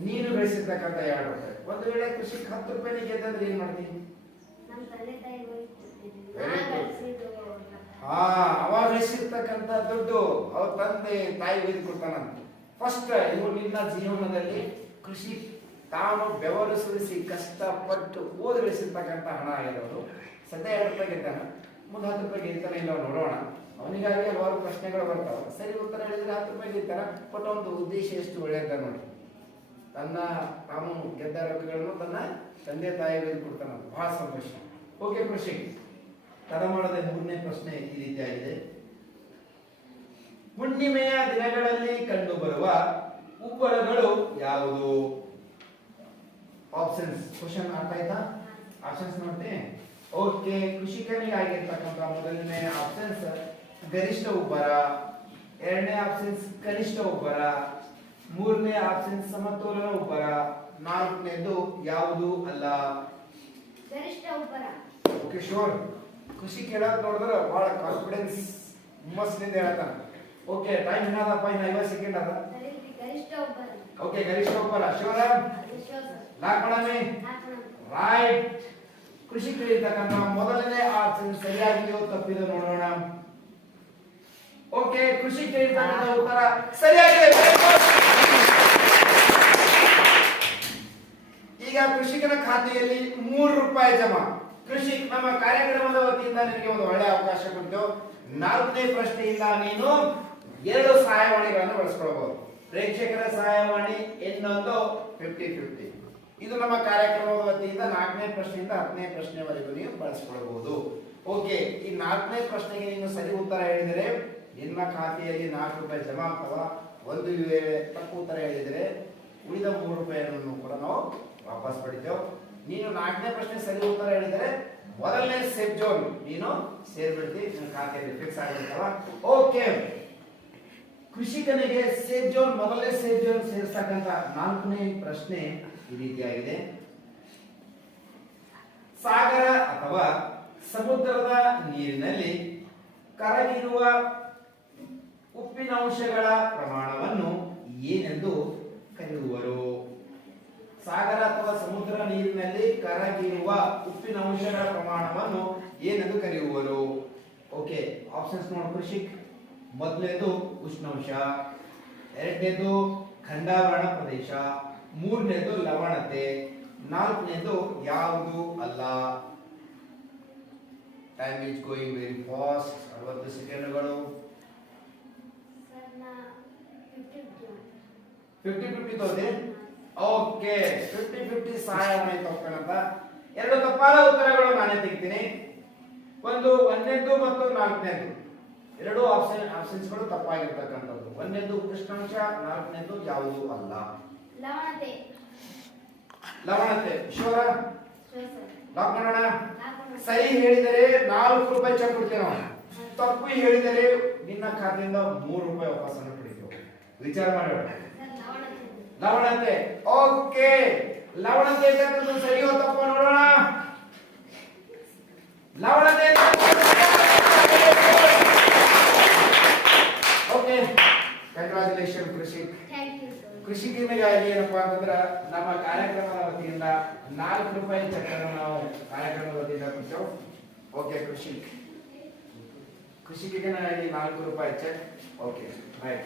ನೀನು ಗಳಿಸಿರ್ತಕ್ಕಂಥ 2 ರೂಪಾಯಿ. ಒಂದು ವೇಳೆ ಕೃಷಿ 10 ರೂಪಾಯಿ ಗೆದ್ದಂದ್ರೆ ಏನ್ ಮಾಡ್ತೀನಿ? ಅವ ಗಳಿಸಿರ್ತಕ್ಕಂಥ ದುಡ್ಡು ಅವ್ರ ತಂದೆ ತಾಯಿ ಒಯ್ದು ಕೊಡ್ತಾನಂತ. ಫಸ್ಟ್ ಇವರು ನಿನ್ನ ಜೀವನದಲ್ಲಿ ಕೃಷಿ ತಾನು ಬೆವರು ಸುರಿಸಿ ಕಷ್ಟಪಟ್ಟು ಓದಿ ಗಳಿಸಿರ್ತಕ್ಕಂಥ ಹಣ ಆಗಿರೋದು. ಸದ್ಯ 2 ರೂಪಾಯಿ ಗೆದ್ದಾನ, ಮುಂದೆ 10 ರೂಪಾಯಿ ಗೆಲ್ತಾನೆ ಇಲ್ಲ ನೋಡೋಣ. ಅವನಿಗಾಗಿ ಹಲವಾರು ಪ್ರಶ್ನೆಗಳು ಬರ್ತಾವೆ. ಸರಿ ಉತ್ತರ ಹೇಳಿದ್ರೆ 10 ರೂಪಾಯಿ ಗೆಲ್ತಾನ. ಬಟ್ ಒಂದು ಉದ್ದೇಶ ಎಷ್ಟು ಒಳ್ಳೆಯದ ನೋಡಿ, ತನ್ನ ತಾನು ಗೆದ್ದ ರೊಕ್ಕಗಳನ್ನು ತನ್ನ ತಂದೆ ತಾಯಿಗಳಿಗೆ ಕೊಡ್ತಾನ. ಬಹಳ ಸಂತೋಷ. ಓಕೆ ಕೃಷಿ, ತಡ ಮಾಡದೆ 3ನೇ ಪ್ರಶ್ನೆ ಈ ರೀತಿಯಾಗಿದೆ. ಹುಣ್ಣಿಮೆಯ ದಿನಗಳಲ್ಲಿ ಕಂಡು ಬರುವ ಉಬ್ಬರಗಳು ಯಾವುದು? ಆಪ್ಷನ್ಸ್. ಕ್ವಶನ್ ಅರ್ಥ ಆಯ್ತಾ? ಆಪ್ಷನ್ಸ್ ನೋಡ್ತೀನಿ. ಓಕೆ, ಕೃಷಿಕನಿಗೆ ಆಗಿರ್ತಕ್ಕಂಥ ಮೊದಲನೇ ಆಪ್ಷನ್ಸ್ ಗರಿಷ್ಠ ಉಬ್ಬರ, ಎರಡನೇ ಆಪ್ಷನ್ಸ್ ಕನಿಷ್ಠ ಉಬ್ಬರ, ಮೂರನೇ ಆಪ್ಷನ್ ಸಮತೋಲನ ಉಬ್ಬರ, ನಾಲ್ಕನೇದು ಯಾವುದು ಅಲ್ಲ? ಗರಿಷ್ಠ ಉಬ್ಬರ. Okay sure. ಕೃಷಿ ಕೇಳೋದು ನೋಡಿದ್ರೆ ಬಹಳ ಕಾನ್ಫಿಡೆನ್ಸ್ ಹುಮ್ಮಸ್ನಿಂದ ಹೇಳ್ತಾನೆ. ಓಕೆ, ಟೈಮ್ ಇನ್ನದಪ್ಪ, ಇನ್ನು 50 ಸೆಕೆಂಡ್ ಅದ. ಗರಿಷ್ಠ ಉಬ್ಬರ. ಓಕೆ, ಗರಿಷ್ಠ ಉಬ್ಬರ. ಶೋರ? ಲಾಕ್ ಮಾಡಮಿ. ರೈಟ್. ಕೃಷಿ ಕೇಳಿರ್ತಕ್ಕಂಥ ಮೊದಲನೇ ಆಪ್ಷನ್ ಸರಿಯಾಗಿದೆಯೋ ತಪ್ಪಿದೋ ನೋಡೋಣ. ಓಕೆ, ಕೃಷಿ ಕೇಳಿರ್ತಕ್ಕಂಥ ಉತ್ತರ ಸರಿಯಾಗಿದೆ. ಈಗ ಕೃಷಿಕನ ಖಾತೆಯಲ್ಲಿ 3 ರೂಪಾಯಿ ಜಮಾ. ಕೃಷಿ ನಮ್ಮ ಕಾರ್ಯಕ್ರಮದ ವತಿಯಿಂದ ನಿನಗೆ ಒಂದು ಒಳ್ಳೆಯ ಅವಕಾಶ ಕೊಟ್ಟು 4ನೇ ಪ್ರಶ್ನೆಯಿಂದ ನೀನು 2 ಸಹಾಯವಾಣಿಗಳನ್ನು ಬಳಸ್ಕೊಳ್ಬಹುದು. ಪ್ರೇಕ್ಷಕರ ಸಹಾಯವಾಣಿ, ಇನ್ನೊಂದು 50-50. ಇದು ನಮ್ಮ ಕಾರ್ಯಕ್ರಮದ ವತಿಯಿಂದ 4ನೇ ಪ್ರಶ್ನೆಯಿಂದ 10ನೇ ಪ್ರಶ್ನೆವರೆಗೂ ನೀವು ಬಳಸಿಕೊಳ್ಳಬಹುದು. ಓಕೆ, ಈ 4ನೇ ಪ್ರಶ್ನೆಗೆ ನೀನು ಸರಿ ಉತ್ತರ ಹೇಳಿದರೆ ನಿನ್ನ ಖಾತೆಯಲ್ಲಿ 4 ರೂಪಾಯಿ ಜಮಾ ಆಗ್ತವ. ಒಂದು ವೇಳೆ ತಪ್ಪು ಉತ್ತರ ಹೇಳಿದರೆ ಉಳಿದ 3 ರೂಪಾಯಿಯನ್ನು ಕೂಡ ನಾವು ವಾಪಸ್ ಪಡಿತೇವೆ. ನೀನು 4ನೇ ಪ್ರಶ್ನೆ ಸರಿ ಉತ್ತರ ಹೇಳಿದರೆ ಮೊದಲನೇ ಸೇಫ್ ಜೋನ್ ನೀನು ಸೇರ್ಬಿಡ್ತಿ, ನಿನ್ನ ಖಾತೆಯಲ್ಲಿ ಫಿಕ್ಸ್ ಆಗಿರ್ತವ. ಓಕೆ, ಕೃಷಿಕನಿಗೆ ಸೇಫ್ ಜೋನ್, ಮೊದಲನೇ ಸೇಫ್ ಜೋನ್ ಸೇರಿಸತಕ್ಕಂತ 4ನೇ ಪ್ರಶ್ನೆ ಈ ರೀತಿಯಾಗಿದೆ. ಸಾಗರ ಅಥವಾ ಸಮುದ್ರದ ನೀರಿನಲ್ಲಿ ಕರಗಿರುವ ಉಪ್ಪಿನಂಶಗಳ ಪ್ರಮಾಣವನ್ನು ಏನೆಂದು ಕರೆಯುವರು? ಸಾಗರ ಅಥವಾ ಸಮುದ್ರ ನೀರಿನಲ್ಲಿ ಕರಗಿರುವ ಉಪ್ಪಿನಂಶಗಳ ಪ್ರಮಾಣವನ್ನು ಏನೆಂದು ಕರೆಯುವರು? ಓಕೆ, ಆಪ್ಷನ್ಸ್ ನೋಡು ಕೃಷಿಕ್. ಮೊದಲನೇದು ಉಷ್ಣಾಂಶ, ಎರಡನೇದು ಖಂಡಾವರಣ ಪ್ರದೇಶ, ಮೂರನೇದು ಲವಣತೆ, ನಾಲ್ಕನೇದು ಯಾವುದು ಅಲ್ಲ. Time is going very fast. 60 ಸೆಕೆಂಡ್ಗಳು. 50-50 ತೋದೆ. ಓಕೆ, 50-50 ಸಹಾಯವಾಣಿ ತಗೋಬೇಕಂತ. 2 ತಪ್ಪಾದ ಉತ್ತರಗಳು ನಾನೇ ತೆಗಿತೀನಿ. ಒಂದನೇದು ಮತ್ತು 4ನೇದು 2 ಆಪ್ಷನ್ಸ್ಗಳು ತಪ್ಪಾಗಿರ್ತಕ್ಕಂಥದ್ದು. 1ನೇದು ಉಷ್ಣಾಂಶ, 4ನೇದು ಯಾವುದು ಅಲ್ಲ. ಲವಣತೆ. ಲವಣತೆ ಶೋರ? ಲಾಕ್ ಮಾಡೋಣ. ಸರಿ ಹೇಳಿದರೆ 4 ರೂಪಾಯಿ ಚೆಕ್ ಕೊಡ್ತೇವೆ ನಾವು. ತಪ್ಪು ಹೇಳಿದರೆ ನಿನ್ನ ಖಾತೆಯಿಂದ 3 ರೂಪಾಯಿ ವಾಪಸ್ ಅನ್ನು ಪಡಿತೀವಿ. ವಿಚಾರ ಮಾಡೋಣ. ಲವಣತೆ. ಓಕೆ, ಲವಣತೆ ಇರ್ತಕ್ಕಂಥ ಸರಿಯೋ ತಪ್ಪು ನೋಡೋಣ. ಲವಣತೆ. ಓಕೆ, ಕಂಗ್ರಾಚುಲೇಷನ್ ಕೃಷಿ. ಕೃಷಿಕರಿಗಾಗಿ ಏನಪ್ಪಾ ಅಂತಂದ್ರ ನಮ್ಮ ಕಾರ್ಯಕ್ರಮದ ವತಿಯಿಂದ 4 ರೂಪಾಯಿ ಚೆಕ್ ಅನ್ನು ನಾವು ಕಾರ್ಯಕ್ರಮದ ವತಿಯಿಂದ ಕೊಡ್ತೇವೆ. ಓಕೆ, ಕೃಷಿಕರಿಗಾಗಿ 4 ರೂಪಾಯಿ ಚೆಕ್. Okay, right.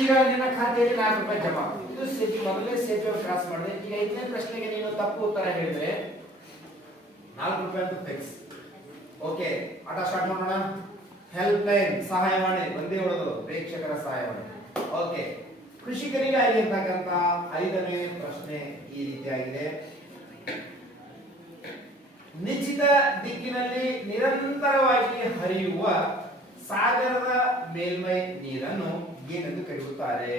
ಈಗ ನಿನ್ನ ಖಾತೆಯಲ್ಲಿ 4 ರೂಪಾಯಿ ಜಮಾ. ಇದು ಸೇತುವೆ, ಮೊದಲನೇ ಸೇತುವೆ ಕ್ರಾಸ್ ಮಾಡಿದೆ. ಈಗ 5ನೇ ಪ್ರಶ್ನೆಗೆ ನೀನು ತಪ್ಪು ಉತ್ತರ ಹೇಳಿದ್ರೆ 4 ರೂಪಾಯಿ ಅಂತ ಫಿಕ್ಸ್. ಓಕೆ, ಆಟ ಸ್ಟಾರ್ಟ್ ಮಾಡೋಣ. ಹೆಲ್ಪ್ ಲೈನ್, ಸಹಾಯವಾಣಿ ಒಂದೇ ಉಳಿದು ಪ್ರೇಕ್ಷಕರ ಸಹಾಯವಾಣಿ. ಓಕೆ, ಕೃಷಿಕರಿಗೆ ಆಗಿರ್ತಕ್ಕಂಥ 5ನೇ ಪ್ರಶ್ನೆ ಈ ರೀತಿಯಾಗಿದೆ. ನಿಶ್ಚಿತ ದಿಕ್ಕಿನಲ್ಲಿ ನಿರಂತರವಾಗಿ ಹರಿಯುವ ಸಾಗರದ ಮೇಲ್ಮೈ ನೀರನ್ನು ಏನೆಂದು ಕರೆಯುತ್ತಾರೆ?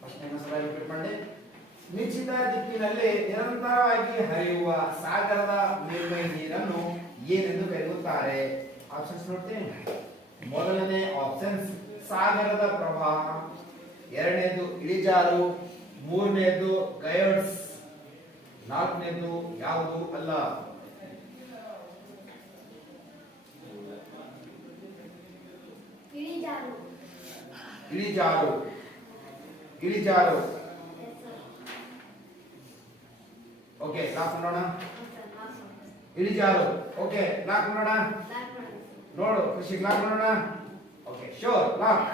ಪ್ರಶ್ನೆಯನ್ನು ಸರಿಯಾಗಿ ತಿಳ್ಕೊಂಡೆ. ನಿಶ್ಚಿತ ದಿಕ್ಕಿನಲ್ಲಿ ನಿರಂತರವಾಗಿ ಹರಿಯುವ ಸಾಗರದ ಮೇಲ್ಮೈ ನೀರನ್ನು ಏನೆಂದು ಕರೆಯುತ್ತಾರೆ? ಆಪ್ಷನ್ಸ್ ನೋಡ್ತೀನಿ. ಮೊದಲನೇ ಆಪ್ಷನ್ಸ್ ಸಾಗರದ ಪ್ರವಾಹ, ಎರಡನೇದು ಇಳಿಜಾರು, ಮೂರನೇದು ಗಯೋಡ್ಸ್, 4ನೇದು ಯಾವುದು ಅಲ್ಲ. ಇಳಿಜಾರು. ಓಕೆ, ಲಾಕ್ ಮಾಡೋಣ. ಇಳಿಜಾರು. ಓಕೆ, ಲಾಕ್ ಮಾಡೋಣ. ನೋಡು ಕೃಷಿ, ಲಾಕ್ ಮಾಡೋಣ. Okay, sure, lock.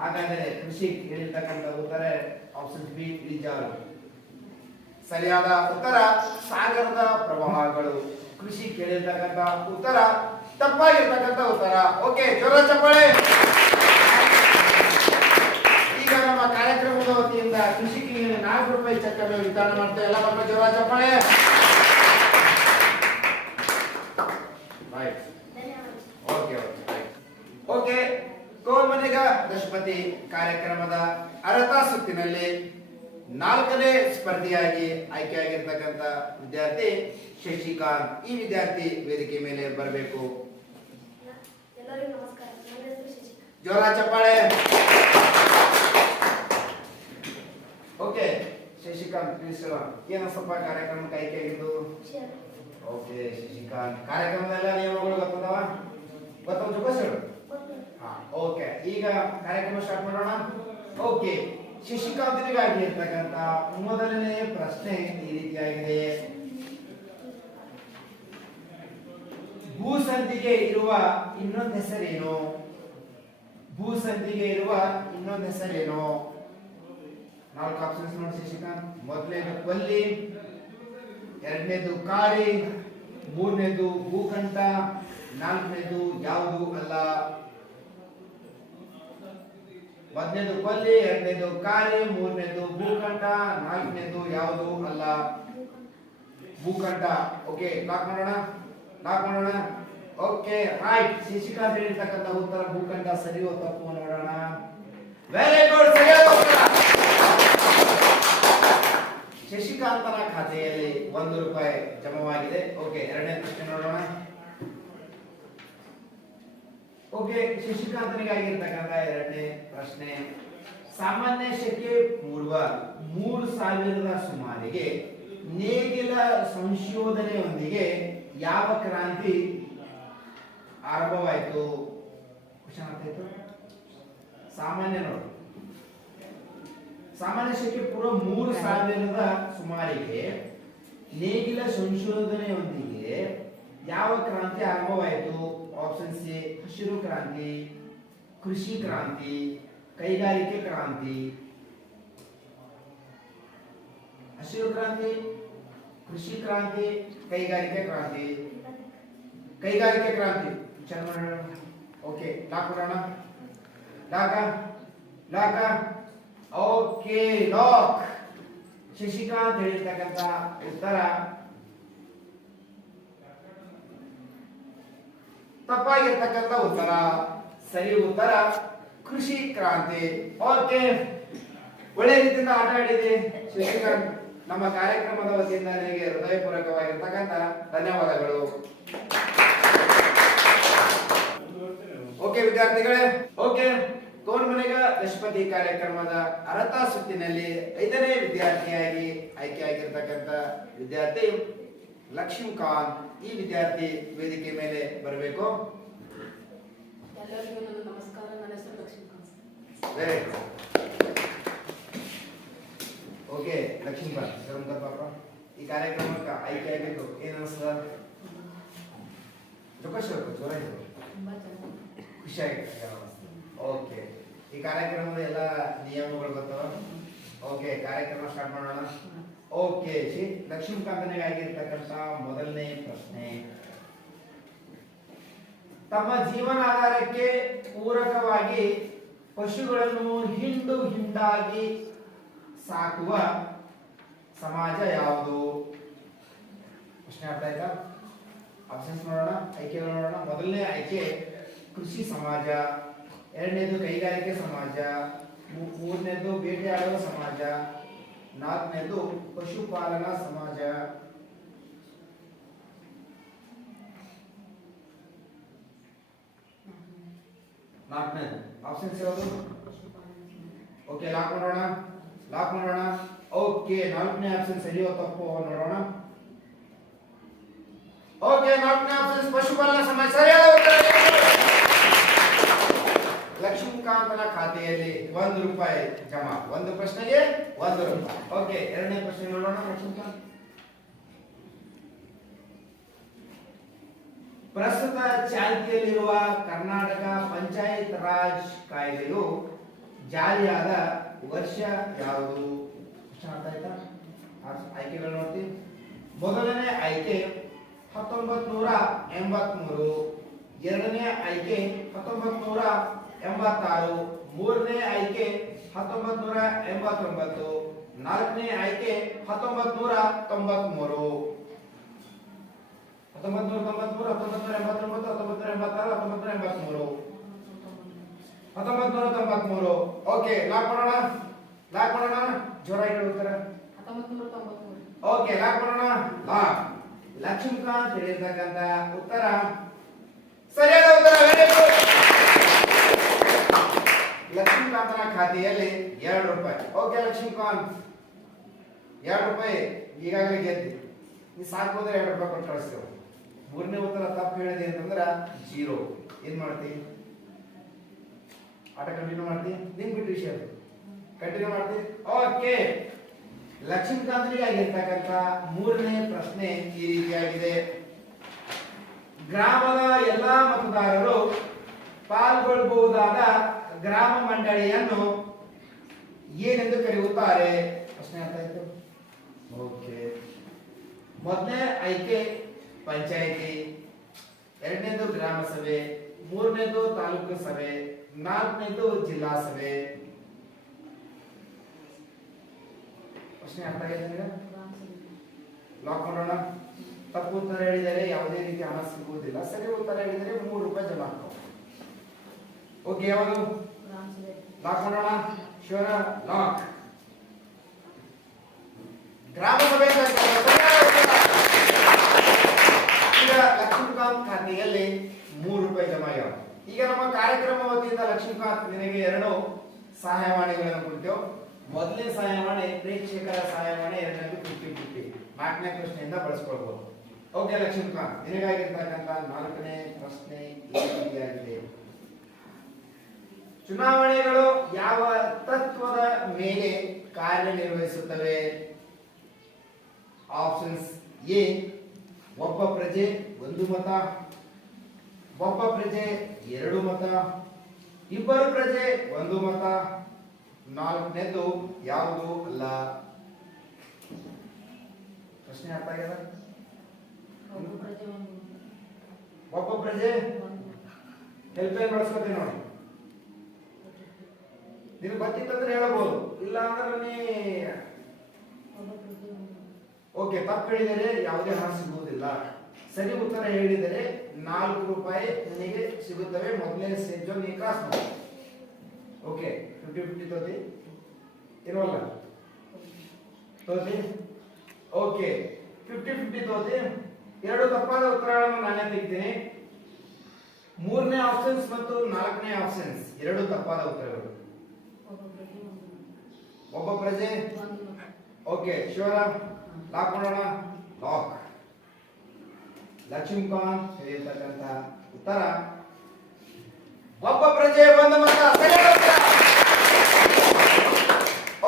ಹಾಗಾದರೆ ಕೃಷಿ ಹೇಳಿರ್ತಕ್ಕಂಥ ಉತ್ತರ ಆಪ್ಷನ್ ಬಿ, ಇಳಿಜಾರು. ಸರಿಯಾದ ಉತ್ತರ ಸಾಗರದ ಪ್ರವಾಹಗಳು. ಕೃಷಿ ಕೇಳಿರ್ತಕ್ಕಂಥ ಉತ್ತರ ತಪ್ಪಾಗಿರ್ತಕ್ಕಂಥ ಉತ್ತರ. ಓಕೆ, ಜೋರ ಚಪ್ಪಾಳೆ. ಈಗ ನಮ್ಮ ಕಾರ್ಯಕ್ರಮದ ವತಿಯಿಂದ ಕೃಷಿಗೆ 4 ರೂಪಾಯಿ ಚೆಕ್ ಅನ್ನು ವಿತರಣೆ ಮಾಡ್ತೇವೆ. ಎಲ್ಲ ಮಕ್ಕಳು ಜೋರ ಚಪ್ಪಾಳೆ. ರೈಟ್. ಓಕೆ, ಕೋಲ್ಮನೆಗ ದಶಪತಿ ಕಾರ್ಯಕ್ರಮದ ಅರ್ಹತಾ ಸುತ್ತಿನಲ್ಲಿ 4ನೇ ಸ್ಪರ್ಧಿಯಾಗಿ ಆಯ್ಕೆಯಾಗಿರ್ತಕ್ಕಂಥ ವಿದ್ಯಾರ್ಥಿ ಶಶಿಕಾಂತ್. ಈ ವಿದ್ಯಾರ್ಥಿ ವೇದಿಕೆ ಮೇಲೆ ಬರಬೇಕು. ಎಲ್ಲರಿಗೂ ನಮಸ್ಕಾರ. ನನ್ನ ಹೆಸರು ಶಶಿಕಾಂತ್. ಜೋರ ಚಪ್ಪಾಳೆ. Okay, Shashikant please. ಏನು ಸ್ವಲ್ಪ ಕಾರ್ಯಕ್ರಮಕ್ಕೆ ಆಯ್ಕೆಯಾಗಿದ್ದು? ಓಕೆ ಶಶಿಕಾಂತ್, ಕಾರ್ಯಕ್ರಮದ ನಿಯಮಗಳು ಗೊತ್ತದವ? ಗೊತ್ತವ? ಓಕೆ, ಈಗ ಕಾರ್ಯಕ್ರಮ ಸ್ಟಾರ್ಟ್ ಮಾಡೋಣ. ಓಕೆ, ಶಶಿಕಾಂತನಿಗಾಗಿ ಇರ್ತಕ್ಕಂಥ ಮೊದಲನೇ ಪ್ರಶ್ನೆ ಈ ರೀತಿಯಾಗಿದೆ. ಭೂಸಂಧಿಗೆ ಇರುವ ಇನ್ನೊಂದು ಹೆಸರೇನು? ಭೂಸಂಧಿಗೆ ಇರುವ ಇನ್ನೊಂದು ಹೆಸರೇನು? 4 ಆಪ್ಷನ್ಸ್ ನೋಡಿ ಶಶಿಕಾಂತ್. ಮೊದಲನೇದು ಕೊಲ್ಲಿ, ಎರಡನೇದು ಕಾರಿ, ಮೂರನೇದು ಭೂಕಂಠ, 4ನೇದು ಯಾವುದು ಅಲ್ಲ. ಮೊದಲನೇದು ಕೊಲ್ಲಿ, ಎರಡನೇದು ಕಾರಿ, ಮೂರನೇದು ಭೂಕಂಠ, 4ನೇದು ಯಾವುದು ಅಲ್ಲ. ಭೂಕಂಠ. ಓಕೆ, ಲಾಕ್ ಮಾಡೋಣ. Okay, right. ಶಶಿಕಾಂತ್ ಹೇಳಿರ್ತಕ್ಕಂಥ ಉತ್ತರ ಭೂಕಂಠ. ಸರಿಯೋ ತಪ್ಪು ನೋಡೋಣ. ವೆರಿ ಗುಡ್, ಸರಿಯಾದ ಉತ್ತರ. ಶಶಿಕಾಂತನ ಖಾತೆಯಲ್ಲಿ 1 ರೂಪಾಯಿ ಜಮವಾಗಿದೆ. ಓಕೆ, ಎರಡನೇ ಪ್ರಶ್ನೆ ನೋಡೋಣ. ಓಕೆ, ಶಶಿಕಾಂತನಿಗಾಗಿರ್ತಕ್ಕಂಥ ಎರಡನೇ ಪ್ರಶ್ನೆ. ಸಾಮಾನ್ಯ ಶಕೆ ಪೂರ್ವ 3000 ಸುಮಾರಿಗೆ ನೇಗಿಲ ಸಂಶೋಧನೆಯೊಂದಿಗೆ ಯಾವ ಕ್ರಾಂತಿ ಆರಂಭವಾಯಿತು? ಕ್ವಶನ್ ಅರ್ಥ ಆಯ್ತು? ಸಾಮಾನ್ಯ ನೋಡಿ, ಸಾಮಾನ್ಯ ಶಕೆ ಪೂರ್ವ 3000 ಸುಮಾರಿಗೆ ನೇಗಿಲ ಸಂಶೋಧನೆಯೊಂದಿಗೆ ಯಾವ ಕ್ರಾಂತಿ ಆರಂಭವಾಯಿತು? ಆಪ್ಷನ್ ಸಿ ಹಸಿರು ಕ್ರಾಂತಿ, ಕೃಷಿ ಕ್ರಾಂತಿ, ಕೈಗಾರಿಕೆ ಕ್ರಾಂತಿ. ಹಸಿರು ಕ್ರಾಂತಿ, ಕೃಷಿ ಕ್ರಾಂತಿ, ಕೈಗಾರಿಕೆ ಕ್ರಾಂತಿ. ಕೈಗಾರಿಕೆ ಕ್ರಾಂತಿ ವಿಚಾರ ಮಾಡೋಣ. ಓಕೆ, ಲಾಕ್ ಮಾಡೋಣ. ಲಾಕ. Okay, lock. ಶಶಿಕಾಂತ್ ಹೇಳಿರ್ತಕ್ಕಂಥ ಉತ್ತರ ತಪ್ಪಾಗಿರ್ತಕ್ಕಂಥ ಉತ್ತರ. ಸರಿ ಉತ್ತರ ಕೃಷಿ ಕ್ರಾಂತಿ. ಓಕೆ, ಒಳ್ಳೆ ರೀತಿಯಿಂದ ಆಟ ಆಡಿದೆ ಶಶಿಕಾಂತ್. ನಮ್ಮ ಕಾರ್ಯಕ್ರಮದ ವತಿಯಿಂದ ನಿನಗೆ ಹೃದಯಪೂರ್ವಕವಾಗಿರ್ತಕ್ಕಂಥ ಧನ್ಯವಾದಗಳು. ಓಕೆ ವಿದ್ಯಾರ್ಥಿಗಳೇ, ಓಕೆ ಕೌನ್ ಬನೇಗಾ ಲಕ್ಷಪತಿ ಕಾರ್ಯಕ್ರಮದ ಅರ್ಹತಾ ಸುತ್ತಿನಲ್ಲಿ 5ನೇ ವಿದ್ಯಾರ್ಥಿಯಾಗಿ ಆಯ್ಕೆಯಾಗಿರ್ತಕ್ಕಂಥ ವಿದ್ಯಾರ್ಥಿ ಲಕ್ಷ್ಮೀಕಾಂತ್. ಈ ವಿದ್ಯಾರ್ಥಿ ವೇದಿಕೆ ಮೇಲೆ ಬರಬೇಕು. ಎಲ್ಲರಿಗೂ ನನ್ನ ನಮಸ್ಕಾರ. ನನ್ನ ಹೆಸರು Lakshmikant. Very good. Okay Lakshmikant sir ಪಾಪ ಈ ಕಾರ್ಯಕ್ರಮಕ್ಕೆ ಆಯ್ಕೆಯಾಗಿದ್ದು ಏನು ಅನಿಸ್ತದ? ಜೋರ ತುಂಬಾ ಚೆನ್ನಾಗಿ ಖುಷಿಯಾಗಿದೆ. ಓಕೆ ಈ ಕಾರ್ಯಕ್ರಮದ ಎಲ್ಲ ನಿಯಮಗಳು ಗೊತ್ತವ? ಓಕೆ ಕಾರ್ಯಕ್ರಮ ಸ್ಟಾರ್ಟ್ ಮಾಡೋಣ. ಓಕೆ ಲಕ್ಷ್ಮೀಕಾಂತನಿಗೆ ಆಗಿರ್ತಕ್ಕಂಥ ಮೊದಲನೇ ಪ್ರಶ್ನೆ, ತಮ್ಮ ಜೀವನಾಧಾರಕ್ಕೆ ಪೂರಕವಾಗಿ ಪಶುಗಳನ್ನು ಹಿಂಡು ಹಿಂಡಾಗಿ ಸಾಕುವ ಸಮಾಜ ಯಾವುದು? ಪ್ರಶ್ನೆ ಅರ್ಥ ಆಯ್ತಾ? ಆಪ್ಷನ್ಸ್ ನೋಡೋಣ, ಆಯ್ಕೆಗಳು ನೋಡೋಣ. ಮೊದಲನೇ ಆಯ್ಕೆ ಕೃಷಿ ಸಮಾಜ, ಎರಡನೇದು ಕೈಗಾರಿಕೆ ಸಮಾಜ, ಮೂರನೇದು ಬೇಟೆಯಾಡುವ ಸಮಾಜ, ನಾಲ್ಕನೇದು ಪಶುಪಾಲನಾ ಸಮಾಜ. ನಾಲ್ಕನೇದು ಆಪ್ಷನ್ಸ್ ಯಾವುದು? ಓಕೆ ಲಾಕ್ ಮಾಡೋಣ. ಓಕೆ ನಾಲ್ಕನೇ ಆಪ್ಷನ್ ಸರಿಯೋ ತಪ್ಪು ನೋಡೋಣ. ಓಕೆ ನಾಲ್ಕನೇ ಆಪ್ಷನ್ ಪಶುಪಾಲನಾ ಸಮಾಜ ಸರಿಯಾದ ಉತ್ತರ. ಲಕ್ಷ್ಮೀಕಾಂತನ ಖಾತೆಯಲ್ಲಿ ₹1 ಜಮಾ. ಒಂದು ಪ್ರಶ್ನೆಗೆ ₹1. ಓಕೆ ಎರಡನೇ ಪ್ರಶ್ನೆ ನೋಡೋಣ. ಲಕ್ಷ್ಮೀಕಾಂತ್, ಪ್ರಸ್ತುತ ಚಾಲ್ತಿಯಲ್ಲಿರುವ ಕರ್ನಾಟಕ ಪಂಚಾಯತ್ ರಾಜ್ ಕಾಯ್ದೆಯು ಜಾರಿಯಾದ ವರ್ಷ ಯಾವುದು? ಅರ್ಥ ಆಯ್ತಾ? ಆಯ್ಕೆಗಳು ನೋಡ್ತೀವಿ. ಮೊದಲನೇ ಆಯ್ಕೆ 1983, ಎರಡನೇ ಆಯ್ಕೆ 1986, ಮೂರನೇ ಆಯ್ಕೆ 1989, ನಾಲ್ಕನೇ ಆಯ್ಕೆ 1993. 1993. ಓಕೆ ಲಾಕ್ ಮಾಡೋಣ. ಜೋರಾಗಿ ಉತ್ತರ 1993. ಓಕೆ ಲಾಕ್ ಮಾಡೋಣ. ಲಾಕ್. ಲಕ್ಷ್ಮೀಕಾಂತ್ ಹೇಳಿರ್ತಕ್ಕಂಥ ಉತ್ತರ ಸರಿಯಾದ ಉತ್ತರ. Very good. ಲಕ್ಷ್ಮೀಕಾಂತನ ಖಾತೆಯಲ್ಲಿ ₹2. ಓಕೆ ಲಕ್ಷ್ಮೀಕಾಂತ್ ₹2 ಈಗಾಗಲೇ ಗೆದ್ದಿ. ನೀ ಸಾಕೋದ್ರೆ ₹2 ಕೊಟ್ಟು ಕಳಿಸ್ತೇವೆ. ಮೂರನೇ ಉತ್ತರ ತಪ್ಪು ಹೇಳಿದೆ ಅಂತಂದ್ರೆ 0. ಏನ್ ಮಾಡ್ತಿ? ಆಟ ಕಂಟಿನ್ಯೂ ಮಾಡ್ತಿ? ನಿಮ್ ಬಿಟ್ಟು ವಿಷಯ ಕಂಟಿನ್ಯೂ ಮಾಡ್ತಿ? ಓಕೆ ಲಕ್ಷ್ಮೀಕಾಂತನಿಗೆ ಆಗಿರ್ತಕ್ಕಂಥ ಮೂರನೇ ಪ್ರಶ್ನೆ ಈ ರೀತಿಯಾಗಿದೆ. ಗ್ರಾಮದ ಎಲ್ಲಾ ಮತದಾರರು ಪಾಲ್ಗೊಳ್ಳಬಹುದಾದ ಗ್ರಾಮ ಮಂಡಳಿಯನ್ನು ಏನೆಂದು ಕರೆಯುತ್ತಾರೆ? ಪ್ರಶ್ನೆ ಅರ್ಥ ಆಯ್ತು? ಓಕೆ ಮೊದಲನೇ ಆಯ್ಕೆ ಪಂಚಾಯಿತಿ, ಎರಡನೇದು ಗ್ರಾಮ ಸಭೆ, ಮೂರನೇದು ತಾಲೂಕು ಸಭೆ, ನಾಲ್ಕನೇದು ಜಿಲ್ಲಾ ಸಭೆ. ಪ್ರಶ್ನೆ ಅರ್ಥ ಆಗಿದೆ? ಲಾಕ್ ಮಾಡೋಣ. ತಪ್ಪು ಉತ್ತರ ಹೇಳಿದರೆ ಯಾವುದೇ ರೀತಿ ಹಣ ಸಿಗುವುದಿಲ್ಲ, ಸರಿ ಉತ್ತರ ಹೇಳಿದರೆ ₹3 ಜಮಾ ಆಗ್ತವೆ. ಓಕೆ ಯಾವುದು? ಲಾಕ್ ಮಾಡೋಣ. ಶಿವರ ಲಾಕ್. ಗ್ರಾಮ ಸಭೆ. ಈಗ ಲಕ್ಷ್ಮೀಕಾಂತ್ ಖಾತೆಯಲ್ಲಿ ₹3 ಜಮಾ ಆಗ್ಯಾವ. ಈಗ ನಮ್ಮ ಕಾರ್ಯಕ್ರಮ ವತಿಯಿಂದ ಲಕ್ಷ್ಮೀಕಾಂತ್ ನಿನಗೆ 2 ಸಹಾಯವಾಣಿಗಳನ್ನು ಕೊಡ್ತೇವೆ. ಮೊದಲನೇ ಸಹಾಯವಾಣಿ ಪ್ರೇಕ್ಷಕರ ಸಹಾಯವಾಣಿ, ಎರಡನೇದು 50-50. ನಾಲ್ಕನೇ ಪ್ರಶ್ನೆಯಿಂದ ಬಳಸ್ಕೊಳ್ಬಹುದು. ಓಕೆ ಲಕ್ಷ್ಮೀಕಾಂತ್ ನಿನಗಾಗಿರ್ತಕ್ಕಂಥ 4ನೇ ಪ್ರಶ್ನೆ ಈ ರೀತಿಯಾಗಿದೆ. ಚುನಾವಣೆಗಳು ಯಾವ ತತ್ವದ ಮೇಲೆ ಕಾರ್ಯನಿರ್ವಹಿಸುತ್ತವೆ? ಆಪ್ಷನ್ಸ್ ಎ ಒಬ್ಬ ಪ್ರಜೆ ಒಂದು ಮತ, ಒಬ್ಬ ಪ್ರಜೆ 2 ಮತ, ಇಬ್ಬರು ಪ್ರಜೆ 1 ಮತ, ನಾಲ್ಕನೇದು ಯಾವುದು ಅಲ್ಲ. ಪ್ರಶ್ನೆ ಅರ್ಥ ಆಗ್ಯದ? ಒಬ್ಬ ಪ್ರಜೆ ಹೆಲ್ಪ್ ಲೈನ್ ಬಳಸ್ಕೊತೀನಿ ನೋಡಿ. ನಿನಗೆ ಗೊತ್ತಿತ್ತಂದ್ರೆ ಹೇಳಬಹುದು, ಇಲ್ಲ ಅಂದ್ರೆ ನೀ ಓಕೆ ತಪ್ಪು ಹೇಳಿದರೆ ಯಾವುದೇ ಹಣ ಸಿಗುವುದಿಲ್ಲ. ಸರಿ ಉತ್ತರ ಹೇಳಿದರೆ ₹4 ನಿನಗೆ ಸಿಗುತ್ತವೆ. ಮೊದಲನೇ ಸ್ಟೇಜ್ ನೀ ಕ್ರಾಸ್ ಮಾಡಿ. ಓಕೆ 50-50 ತೋತಿ ಇರೋಲ್ಲ ತೋತಿ ಓಕೆ 50-50 ತೋತಿ ಎರಡು ತಪ್ಪಾದ ಉತ್ತರಗಳನ್ನು ನಾನೇ ತೆಗಿತೀನಿ. ಮೂರನೇ ಆಪ್ಷನ್ಸ್ ಮತ್ತು ನಾಲ್ಕನೇ ಆಪ್ಷನ್ಸ್ ಎರಡು ತಪ್ಪಾದ ಉತ್ತರಗಳು. ಒಬ್ಬ ಪ್ರಜೆ ಓಕೆ ಶಿವರಾಮ್ ಲಾಕ್ ಮಾಡೋಣ. ಲಾಕ್. ಲಕ್ಷ್ಮೀಕಾಂತ್ ಹೇಳಿರ್ತಕ್ಕಂಥ ಉತ್ತರ ಒಬ್ಬ ಪ್ರಜೆ ಒಂದು ಮತ.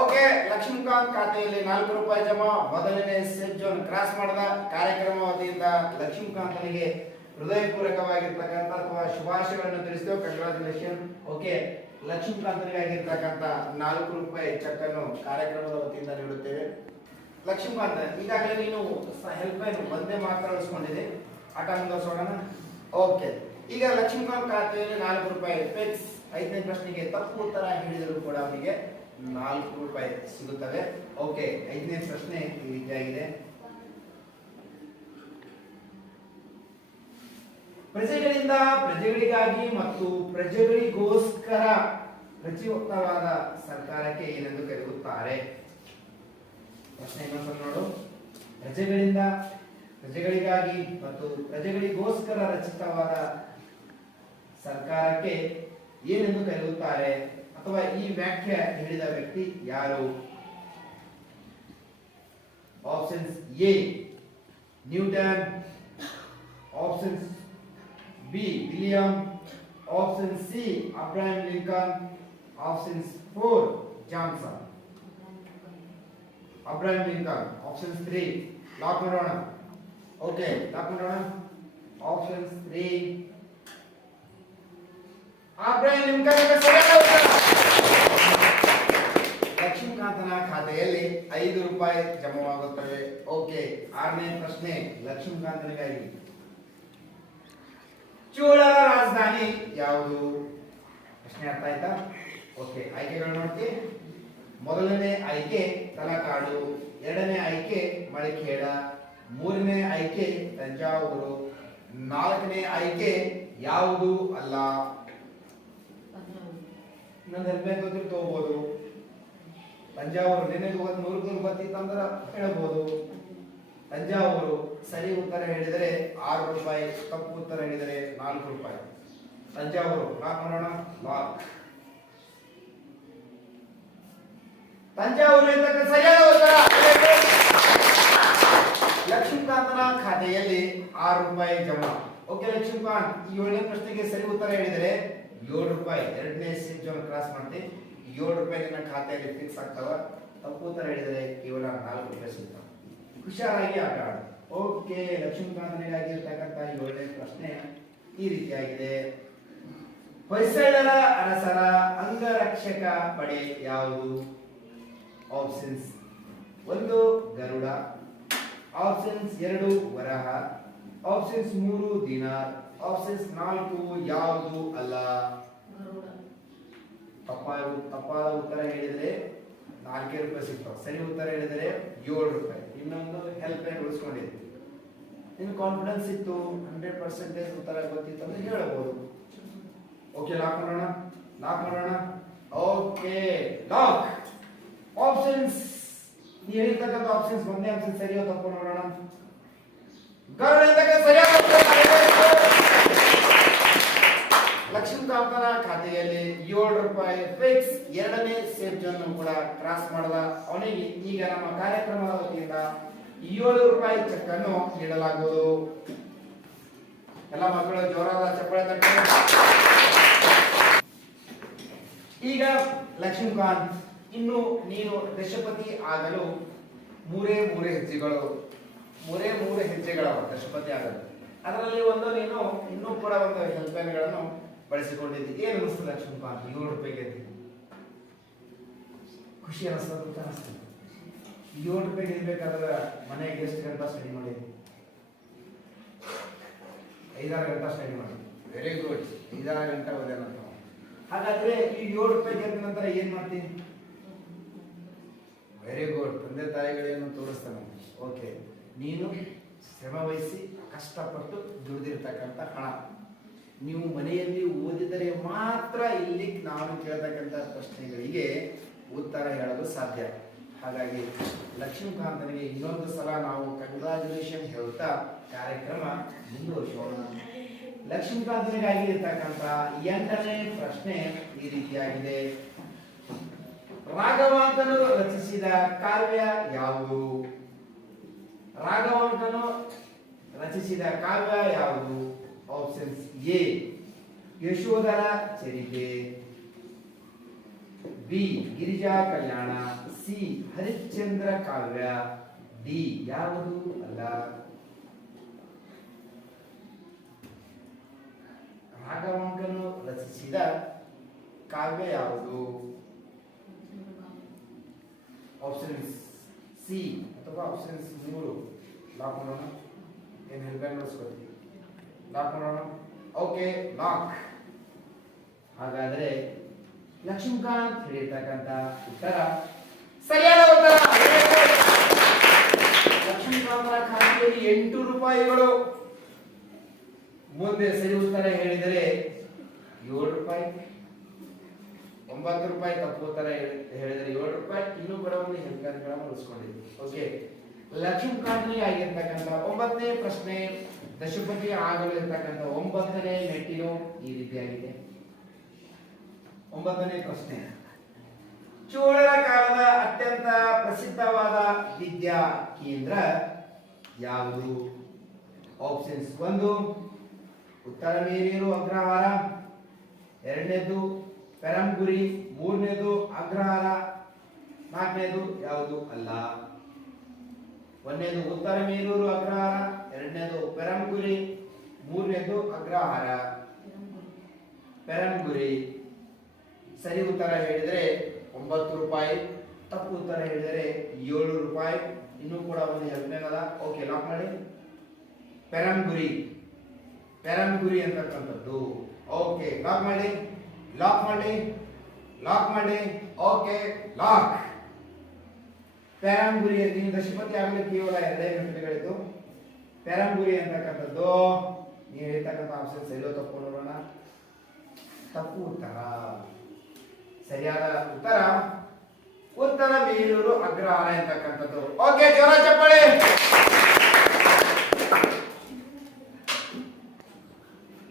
ಓಕೆ ಲಕ್ಷ್ಮೀಕಾಂತ್ ಖಾತೆಯಲ್ಲಿ 4 ರೂಪಾಯಿ ಜಮಾ. ಮೊದಲನೇ ಸೇಫ್ ಝೋನ್ ಕ್ರಾಸ್ ಮಾಡಿದ. ಕಾರ್ಯಕ್ರಮ ವತಿಯಿಂದ ಲಕ್ಷ್ಮೀಕಾಂತನಿಗೆ ಹೃದಯಪೂರ್ವಕವಾಗಿರ್ತಕ್ಕಂಥ ಅಥವಾ ಶುಭಾಶಯಗಳನ್ನು ತಿಳಿಸ್ತೇವೆ. ಕಂಗ್ರಾಚುಲೇಷನ್. ಓಕೆ ಲಕ್ಷ್ಮೀಕಾಂತನಿಗಾಗಿರ್ತಕ್ಕಂಥ 4 ರೂಪಾಯಿ ಚೆಕ್ ಅನ್ನು ಕಾರ್ಯಕ್ರಮದ ವತಿಯಿಂದ ನೀಡುತ್ತೇವೆ. ಲಕ್ಷ್ಮೀಕಾಂತ ಈಗಾಗಲೇ ನೀನು ಹೆಲ್ಪ್ ಲೈನ್ ಒಂದೇ ಮಾತ್ರ ಉಳಿಸ್ಕೊಂಡಿದೆ. ಆಟ ಮುಂದುವರಿಸೋಣ. ಓಕೆ ಈಗ ಲಕ್ಷ್ಮೀಕಾಂತ್ ಖಾತೆಯಲ್ಲಿ 4 ರೂಪಾಯಿ ಫಿಕ್ಸ್. 5ನೇ ಪ್ರಶ್ನೆಗೆ ತಪ್ಪು ಉತ್ತರ ಹೇಳಿದರೂ ಕೂಡ ಅವನಿಗೆ 4 ರೂಪಾಯಿ ಸಿಗುತ್ತವೆ. ಓಕೆ 5ನೇ ಪ್ರಶ್ನೆ ಈ ರೀತಿಯಾಗಿದೆ. ಪ್ರಜೆಗಳಿಂದ ಪ್ರಜೆಗಳಿಗಾಗಿ ಮತ್ತು ಪ್ರಜೆಗಳಿಗೋಸ್ಕರ ರಚಿತವಾದ ಸರ್ಕಾರಕ್ಕೆ ಏನೆಂದು ಕರೆಯುತ್ತಾರೆ? ಪ್ರಶ್ನೆ ಇನ್ನೊಂದು ನೋಡು. ಪ್ರಜೆಗಳಿಂದ ಪ್ರಜೆಗಳಿಗಾಗಿ ಮತ್ತು ಪ್ರಜೆಗಳಿಗೋಸ್ಕರ ರಚಿತವಾದ ಸರ್ಕಾರಕ್ಕೆ ಏನೆಂದು ಕರೆಯುತ್ತಾರೆ ಅಥವಾ ಈ ವ್ಯಾಖ್ಯೆ ಹೇಳಿದ ವ್ಯಕ್ತಿ ಯಾರು? Options A Newton, options B William, option C Abraham Lincoln, options 4 Johnson. Abraham Lincoln options 3 lock ಮಾಡೋಣ. ಓಕೆ ಲಾಕ್ ಮಾಡೋಣ. ಆಪ್ಷನ್ಸ್ 3 ಅಬ್ರಹಂ ಲಿಂಕನ್ ಸರಿಯಾದ ಉತ್ತರ. ಲಕ್ಷ್ಮೀಕಾಂತನ ಖಾತೆಯಲ್ಲಿ 5 ರೂಪಾಯಿ ಜಮಾವಾಗುತ್ತವೆ. ಓಕೆ 6ನೇ ಪ್ರಶ್ನೆ ಲಕ್ಷ್ಮೀಕಾಂತನಿಗಾಗಿ. ಚೋಳರ ರಾಜಧಾನಿ ಯಾವುದು? ಪ್ರಶ್ನೆ ಅರ್ಥ ಆಯ್ತಾ? ಓಕೆ ಆಯ್ಕೆಗಳು ನೋಡ್ತಿ. ಮೊದಲನೇ ಆಯ್ಕೆ ತಲಕಾಡು, ಎರಡನೇ ಆಯ್ಕೆ ಮಳಖೇಡ, ಮೂರನೇ ಆಯ್ಕೆ ತಂಜಾವೂರು, ನಾಲ್ಕನೇ ಆಯ್ಕೆ ಯಾವುದು ಅಲ್ಲ. ಇನ್ನೊಂದು ಹೆಲ್ಪ್ ಗೊತ್ತಿರ್ ತಗೋಬಹುದು. ತಂಜಾವೂರು ನಿನ್ನೆ 100 ಬರ್ತಿತ್ತಂದ್ರೆ ಹೇಳ್ಬೋದು. ತಂಜಾವೂರು ಸರಿ ಉತ್ತರ ಹೇಳಿದರೆ 6 ರೂಪಾಯಿ, ತಪ್ಪು ಉತ್ತರ ಹೇಳಿದರೆ 4 ರೂಪಾಯಿ. ತಂಜಾವೂರು ಲಾಕ್ ಮಾಡೋಣ. ಲಾಕ್. ತಂಜಾವೂರು ಎಂತಕ್ಕ ಸರಿಯಾದ ಉತ್ತರ. ಲಕ್ಷ್ಮೀಕಾಂತನ ಖಾತೆಯಲ್ಲಿ 6 ರೂಪಾಯಿ ಜಮಾ. ಓಕೆ ಲಕ್ಷ್ಮೀಕಾಂತ್ ಈ 7ನೇ ಪ್ರಶ್ನೆಗೆ ಸರಿ ಉತ್ತರ ಹೇಳಿದರೆ 7 ರೂಪಾಯಿ. ಎರಡನೇ ಸೇಫ್ ಝೋನ್ ಕ್ರಾಸ್ ಮಾಡ್ತಿ. 7 ರೂಪಾಯಿ ನಿನ್ನ ಖಾತೆಯಲ್ಲಿ ಫಿಕ್ಸ್ ಆಗ್ತಾವ. ತಪ್ಪು ಉತ್ತರ ಹೇಳಿದರೆ ಕೇವಲ 4 ರೂಪಾಯಿ ಸಿಗ್ತಾವ. ಹುಷಾರಾಗಿ ಆಟ ಆಡು. ಓಕೆ ಲಕ್ಷ್ಮೀಕಾಂತನಿಗಾಗಿರ್ತಕ್ಕಂಥ 7ನೇ ಪ್ರಶ್ನೆ ಈ ರೀತಿಯಾಗಿದೆ. ಹೊಯ್ಸಳರ ಅರಸರ ಅಂಗರಕ್ಷಕ ಪಡೆ ಯಾವುದು? Options 1 Garuda, options 2 Varaha, options 3 dinar, options 4 ಯಾವುದು ಅಲ್ಲ. ತಪ್ಪಾದ ಉತ್ತರ ಹೇಳಿದರೆ 4 ರೂಪಾಯಿ ಸಿಗ್ತಾವ. ಸರಿ ಉತ್ತರ ಹೇಳಿದರೆ 7 ರೂಪಾಯಿ. ಇನ್ನೊಂದು ಹೆಲ್ಪ್ ಲೈನ್ ಉಳಿಸ್ಕೊಂಡಿದ್ದೆ. ನಿನ್ ಕಾನ್ಫಿಡೆನ್ಸ್ ಇತ್ತು 100% ಉತ್ತರ ಗೊತ್ತಿತ್ತು ಅಂತ ಹೇಳಬಹುದು. ಓಕೆ ಲಾಕ್ ಮಾಡೋಣ. ಲಾಕ್ ಮಾಡೋಣ. Okay lock. ಆಪ್ಷನ್ಸ್ ನೀ ಹೇಳಿರ್ತಕ್ಕಂಥ ಆಪ್ಷನ್ಸ್ ಒಂದೇ ಆಪ್ಷನ್ ಸರಿಯೋ ತಪ್ಪು ನೋಡೋಣ. ಗರುಡ ಸರಿಯಾದ ಉತ್ತರ. ಲಕ್ಷ್ಮೀಕಾಂತನ ಖಾತೆಯಲ್ಲಿ 7 ರೂಪಾಯಿ ಫಿಕ್ಸ್. ಎರಡನೇ ಸೇಫ್ ಝೋನ್ ಕೂಡ ಕ್ರಾಸ್ ಮಾಡಿದ. ಅವನಿಗೆ ಈಗ ನಮ್ಮ ಕಾರ್ಯಕ್ರಮದ ವತಿಯಿಂದ 7 ರೂಪಾಯಿ ಚೆಕ್ ಅನ್ನು ನೀಡಲಾಗುವುದು. ಎಲ್ಲ ಮಕ್ಕಳು ಜೋರಾದ ಚಪ್ಪಾಳೆ ತಟ್ಟೆ. ಈಗ ಲಕ್ಷ್ಮೀಕಾಂತ್ ಇನ್ನು ನೀನು ದಶಪತಿ ಆಗಲು ಮೂರೇ ಹೆಜ್ಜೆಗಳು ದಶಪತಿ ಆಗಲು. ಅದರಲ್ಲಿ ಒಂದು ನೀನು ಇನ್ನೂ ಕೂಡ ಒಂದು ಹೆಲ್ಪ್ ಲೈನ್ಗಳನ್ನು ಬಳಸಿಕೊಂಡಿದ್ದಿ. ಏನು ಅನಿಸ್ತದೆ ಲಕ್ಷ್ಮೀಕಾಂತ್? 7 ರೂಪಾಯಿ ಗೆದ್ದಿ. ಖುಷಿ ಅನಿಸ್ತದ? ಅನಿಸ್ತದೆ. 7 ರೂಪಾಯಿ ಗೆಲ್ಬೇಕಾದ್ರೆ ಮನೆಗೆ ಎಷ್ಟು ಗಂಟೆ ಸ್ಟಡಿ ಮಾಡಿದ್ವಿ? 5-6 ಗಂಟೆ ಸ್ಟಡಿ ಮಾಡಿ. Very good. 5-6 ಗಂಟೆ ಓದೇನಂತ. ಹಾಗಾದ್ರೆ ಈ 7 ರೂಪಾಯಿ ಗೆದ್ದ ನಂತರ ಏನ್ ಮಾಡ್ತೀನಿ? Very good. ತಂದೆ ತಾಯಿಗಳೇನು ತೋರಿಸ್ತಾನೆ. ಓಕೆ ನೀನು ಶ್ರಮ ವಹಿಸಿ ಕಷ್ಟಪಟ್ಟು ದುಡಿದಿರ್ತಕ್ಕಂಥ ಹಣ ನೀವು ಮನೆಯಲ್ಲಿ ಓದಿದರೆ ಮಾತ್ರ ಇಲ್ಲಿ ನಾನು ಕೇಳತಕ್ಕಂಥ ಪ್ರಶ್ನೆಗಳಿಗೆ ಉತ್ತರ ಹೇಳಲು ಸಾಧ್ಯ. ಹಾಗಾಗಿ ಲಕ್ಷ್ಮೀಕಾಂತನಿಗೆ ಇನ್ನೊಂದು ಸಲ ನಾವು ಕಂಗ್ರಾಚುಲೇಷನ್ ಹೇಳ್ತಾ ಕಾರ್ಯಕ್ರಮ ಮುಂದುವರಿಸೋಣ. ಲಕ್ಷ್ಮೀಕಾಂತನಿಗಾಗಿ ಇರ್ತಕ್ಕಂಥ 8ನೇ ಪ್ರಶ್ನೆ ಈ ರೀತಿಯಾಗಿದೆ. ರಾಘವಾಂಕನು ರಚಿಸಿದ ಕಾವ್ಯ ಯಾವುದು? ರಾಘವಾಂಕನು ರಚಿಸಿದ ಕಾವ್ಯ ಯಾವುದು? Options A Yashodhara Charite, B Girija Kalyana, C Harishchandra Kavya, D ಯಾವುದು ಅಲ್ಲ. ರಾಘವಾಂಕನು ರಚಿಸಿದ ಕಾವ್ಯ ಯಾವುದು? ಆಪ್ಷನ್ಸ್ ಸಿ ಅಥವಾ ಆಪ್ಷನ್ಸ್ 3 ಲಾಕ್ ಮಾಡೋಣ. ಏನು ಹೆಲ್ಪ್ ನೋಡಿಸ್ಕೊತೀವಿ, ಲಾಕ್ ಮಾಡೋಣ. Okay, lock. ಹಾಗಾದ್ರೆ ಲಕ್ಷ್ಮೀಕಾಂತ್ ಹೇಳಿರ್ತಕ್ಕಂಥ ಉತ್ತರ ಸರಿಯಾದ ಉತ್ತರ. ಲಕ್ಷ್ಮೀಕಾಂತರ ಖಾತೆಯಲ್ಲಿ 8 ರೂಪಾಯಿಗಳು. ಮುಂದೆ ಸರಿ ಉತ್ತರ ಹೇಳಿದರೆ 7 ರೂಪಾಯಿ, 9 ರೂಪಾಯಿ. ತಪ್ಪು ಉತ್ತರ ಹೇಳಿದರೆ 7 ರೂಪಾಯಿ. ಇನ್ನೂ ಕೂಡ ಒಂದು ಹೆಲ್ಕಾರಿಗಳನ್ನು ಉಳಿಸ್ಕೊಂಡಿದ್ವಿ. ಓಕೆ, ಲಕ್ಷ್ಮೀಕಾಂತನಿಗೆ ಆಗಿರ್ತಕ್ಕಂಥ 9ನೇ ಪ್ರಶ್ನೆ, ದಶಪತಿ ಆಗಲು ಇರ್ತಕ್ಕಂಥ 9ನೇ ಮೆಟ್ಟಿಲು ಈ ರೀತಿಯಾಗಿದೆ. 9ನೇ ಪ್ರಶ್ನೆ, ಚೋಳರ ಕಾಲದ ಅತ್ಯಂತ ಪ್ರಸಿದ್ಧವಾದ ವಿದ್ಯಾ ಕೇಂದ್ರ ಯಾವುದು? ಆಪ್ಷನ್ಸ್ 1 ಉತ್ತರ ಮೇರೂರು ಅಗ್ರಹಾರ, 2ನೇದು ಪೆರಂಗುರಿ, 3ನೇದು ಅಗ್ರಹಾರ, 4ನೇದು ಯಾವುದು ಅಲ್ಲ. 1ನೇದು ಉತ್ತರ ಮೇರೂರು ಅಗ್ರಹಾರ, 2ನೇದು ಪೆರಂಗುರಿ, 3ನೇದು ಅಗ್ರಹಾರ ಪೆರಂಗುರಿ. ಸರಿ ಉತ್ತರ ಹೇಳಿದರೆ 9 ರೂಪಾಯಿ, ತಪ್ಪು ಉತ್ತರ ಹೇಳಿದರೆ 7 ರೂಪಾಯಿ. ಇನ್ನೂ ಕೂಡ ಒಂದು ಹೆಲ್ಪ್ಲೈನ್ ಅದ. ಓಕೆ, ಲಾಕ್ ಮಾಡಿ. ಪೆರಂಗುರಿ, ಪೆರಂಗುರಿ ಅಂತಕ್ಕಂಥದ್ದು. ಓಕೆ, ಲಾಕ್ ಮಾಡಿ, ಲಾಕ್ ಮಾಡಿ, ಲಾಕ್ ಮಾಡಿ. Okay, lock. ಪೆರಂಗುರಿ ನೀವು ದಶಪತಿ ಆಗಲು ಕೇವಲ 2 ಮೆಟ್ಟಿಲುಗಳಿದ್ದು. ಪೆರಂಗುರಿ ಅಂತಕ್ಕಂಥದ್ದು ನೀವು ಹೇಳ್ತಕ್ಕಂಥ ಆಪ್ಷನ್ ಸರಿಯೋ ತಪ್ಪು ನೋಡೋಣ. ತಪ್ಪು ಉತ್ತರ. ಸರಿಯಾದ ಉತ್ತರ ಉತ್ತರ ಮೇರೂರು ಅಗ್ರಹಾರ ಅಂತಕ್ಕಂಥದ್ದು. ಓಕೆ, ಜೋರ ಚಪ್ಪಾಳೆ.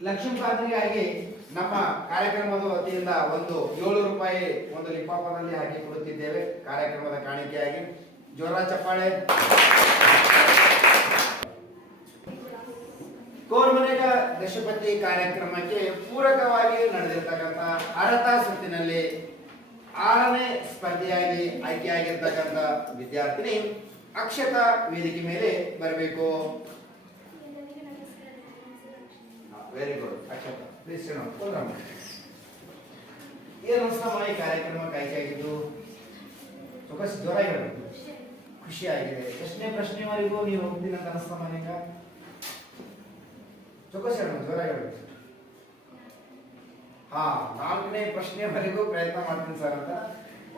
ಲಕ್ಷ್ಮೀಕಾಂತನಿಗಾಗಿ ನಮ್ಮ ಕಾರ್ಯಕ್ರಮದ ವತಿಯಿಂದ ಒಂದು 7 ರೂಪಾಯಿ ಒಂದು ಲಿಫಾಫಾದಲ್ಲಿ ಹಾಕಿ ಕೊಡುತ್ತಿದ್ದೇವೆ ಕಾರ್ಯಕ್ರಮದ ಕಾಣಿಕೆಯಾಗಿ. ಜೋರ ಚಪ್ಪಾಳೆ. ಕೋರ್ಮನೆಗ ದಶಪತಿ ಕಾರ್ಯಕ್ರಮಕ್ಕೆ ಪೂರಕವಾಗಿ ನಡೆದಿರ್ತಕ್ಕಂಥ ಅರ್ಹತಾ ಸುತ್ತಿನಲ್ಲಿ 6ನೇ ಸ್ಪರ್ಧೆಯಾಗಿ ಆಯ್ಕೆಯಾಗಿರ್ತಕ್ಕಂಥ ವಿದ್ಯಾರ್ಥಿನಿ ಅಕ್ಷತಾ ವೇದಿಕೆ ಮೇಲೆ ಬರಬೇಕು. Very good Akshata, please programme. ಏನು ಅನ್ಸ್ತಮ್ಮ ಈ ಕಾರ್ಯಕ್ರಮಕ್ಕೆ ಆಯ್ಕೆಯಾಗಿದ್ದು? ಸೊಗಸು ಜ್ವರ ಹೇಳಬೇಕು, ಖುಷಿ ಆಗಿದೆ. ಎಷ್ಟನೇ ಪ್ರಶ್ನೆವರೆಗೂ ನೀವು ಹೋಗ್ತೀನಿ ಅಂತ ಅನಿಸ್ತಮ್ಮ ಈಗ? ಚೊಕ್ಕಸ್ ಹೇಳೋಣ, ಜ್ವರ ಹೇಳಬೇಕು. ಹಾ, 4ನೇ ಪ್ರಶ್ನೆವರೆಗೂ ಪ್ರಯತ್ನ ಮಾಡ್ತೀನಿ ಸರ್ ಅಂತ.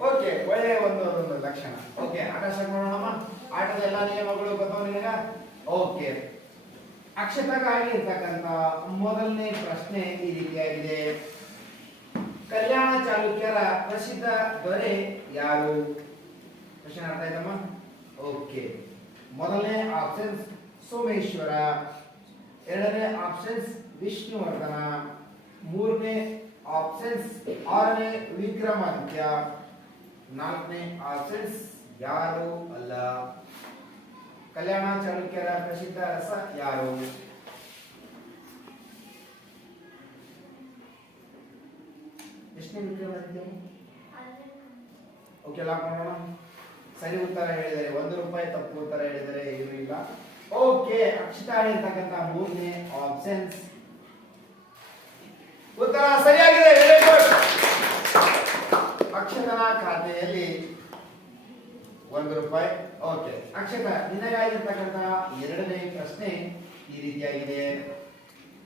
ಓಕೆ, ಒಳ್ಳೆಯ ಒಂದು ಲಕ್ಷಣ. ಓಕೆ, ಆಟ ಸ್ಟಾರ್ಟ್ ಮಾಡೋಣಮ್ಮ. ಆಟದ ಎಲ್ಲ ನಿಯಮಗಳು ಗೊತ್ತವ ನಿನಗ? ಓಕೆ, ಅಕ್ಷತಾಗಾಗಿ ಇರ್ತಕ್ಕಂಥ ಮೊದಲನೇ ಪ್ರಶ್ನೆ ಈ ರೀತಿಯಾಗಿದೆ. ಕಲ್ಯಾಣ ಚಾಲುಕ್ಯರ ಪ್ರಸಿದ್ಧ ದೊರೆ ಯಾರು? ಪ್ರಶ್ನೆ ಅರ್ಥ ಆಯ್ತಮ್ಮ? ಓಕೆ, ಮೊದಲನೇ ಆಪ್ಷನ್ಸ್ ಸೋಮೇಶ್ವರ, 2ನೇ ಆಪ್ಷನ್ಸ್ ವಿಷ್ಣುವರ್ಧನ, 3ನೇ ಆಪ್ಷನ್ಸ್ 6ನೇ ವಿಕ್ರಮಾದಿತ್ಯ, 4ನೇ ಆಪ್ಷನ್ಸ್ ಯಾರು ಅಲ್ಲ. ಕಲ್ಯಾಣ ಚಾಲುಕ್ಯರ ಪ್ರಸಿದ್ಧ ರಸ ಯಾರು? ಎಷ್ಟನೇ ವಿಕ್ರಮಾದಿತ್ಯ? ಓಕೆ, ಲಾಕ್ ಮಾಡೋಣ. ಸರಿ ಉತ್ತರ ಹೇಳಿದರೆ 1 ರೂಪಾಯಿ, ತಪ್ಪು ಉತ್ತರ ಹೇಳಿದರೆ ಏನೂ ಇಲ್ಲ. ಓಕೆ, ಅಕ್ಷತಾ ಹೇಳಿರ್ತಕ್ಕಂಥ 3ನೇ ಆಪ್ಷನ್ಸ್ ಉತ್ತರ ಸರಿಯಾಗಿದೆ. Very good. ಅಕ್ಷತನ ಖಾತೆಯಲ್ಲಿ 1 ರೂಪಾಯಿ. ಓಕೆ, ಅಕ್ಷತ ನಿನಗಾಗಿರ್ತಕ್ಕಂಥ 2ನೇ ಪ್ರಶ್ನೆ ಈ ರೀತಿಯಾಗಿದೆ.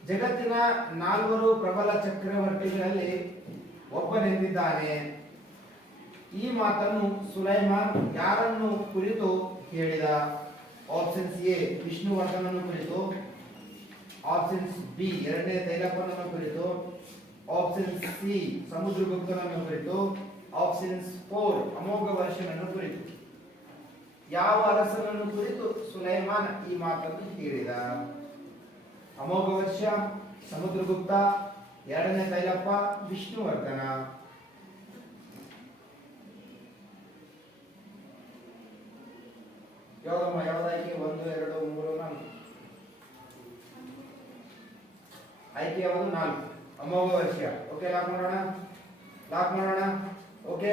ಜಗತ್ತಿನ 4 ಪ್ರಬಲ ಚಕ್ರವರ್ತಿಗಳಲ್ಲಿ ಒಬ್ಬನೆಂದಿದ್ದಾನೆ. ಈ ಮಾತನ್ನು ಸುಲೈಮಾನ್ ಯಾರನ್ನು ಕುರಿತು ಹೇಳಿದ? ಆಪ್ಷನ್ಸ್ ಎ ವಿಷ್ಣುವರ್ಧನನ್ನು ಕುರಿತು, ಆಪ್ಷನ್ಸ್ ಬಿ 2ನೇ ತೈಲಪ್ಪನನ್ನು ಕುರಿತು, ಆಪ್ಷನ್ಸ್ ಸಿ ಸಮುದ್ರಗುಪ್ತನನ್ನು ಕುರಿತು, ಆಪ್ಷನ್ಸ್ 4 ಅಮೋಘ ವರ್ಷನನ್ನು ಕುರಿತು. ಯಾವ ಅರಸನನ್ನು ಕುರಿತು ಸುಲೈಮಾನ್ ಈ ಮಾತನ್ನು ಹೇಳಿದ? ಅಮೋಘ ವರ್ಷ, ಸಮುದ್ರಗುಪ್ತ, ಎರಡನೇ ತೈಲಪ್ಪ, ವಿಷ್ಣುವರ್ಧನ. ಯಾವ್ದಾಯ್ಕೆ? 1 2 3 4 ಆಯ್ಕೆ ಯಾವುದು? 4. ಅಮೋಘ ವರ್ಷ. ಓಕೆ, ಲಾಕ್ ಮಾಡೋಣ. Okay,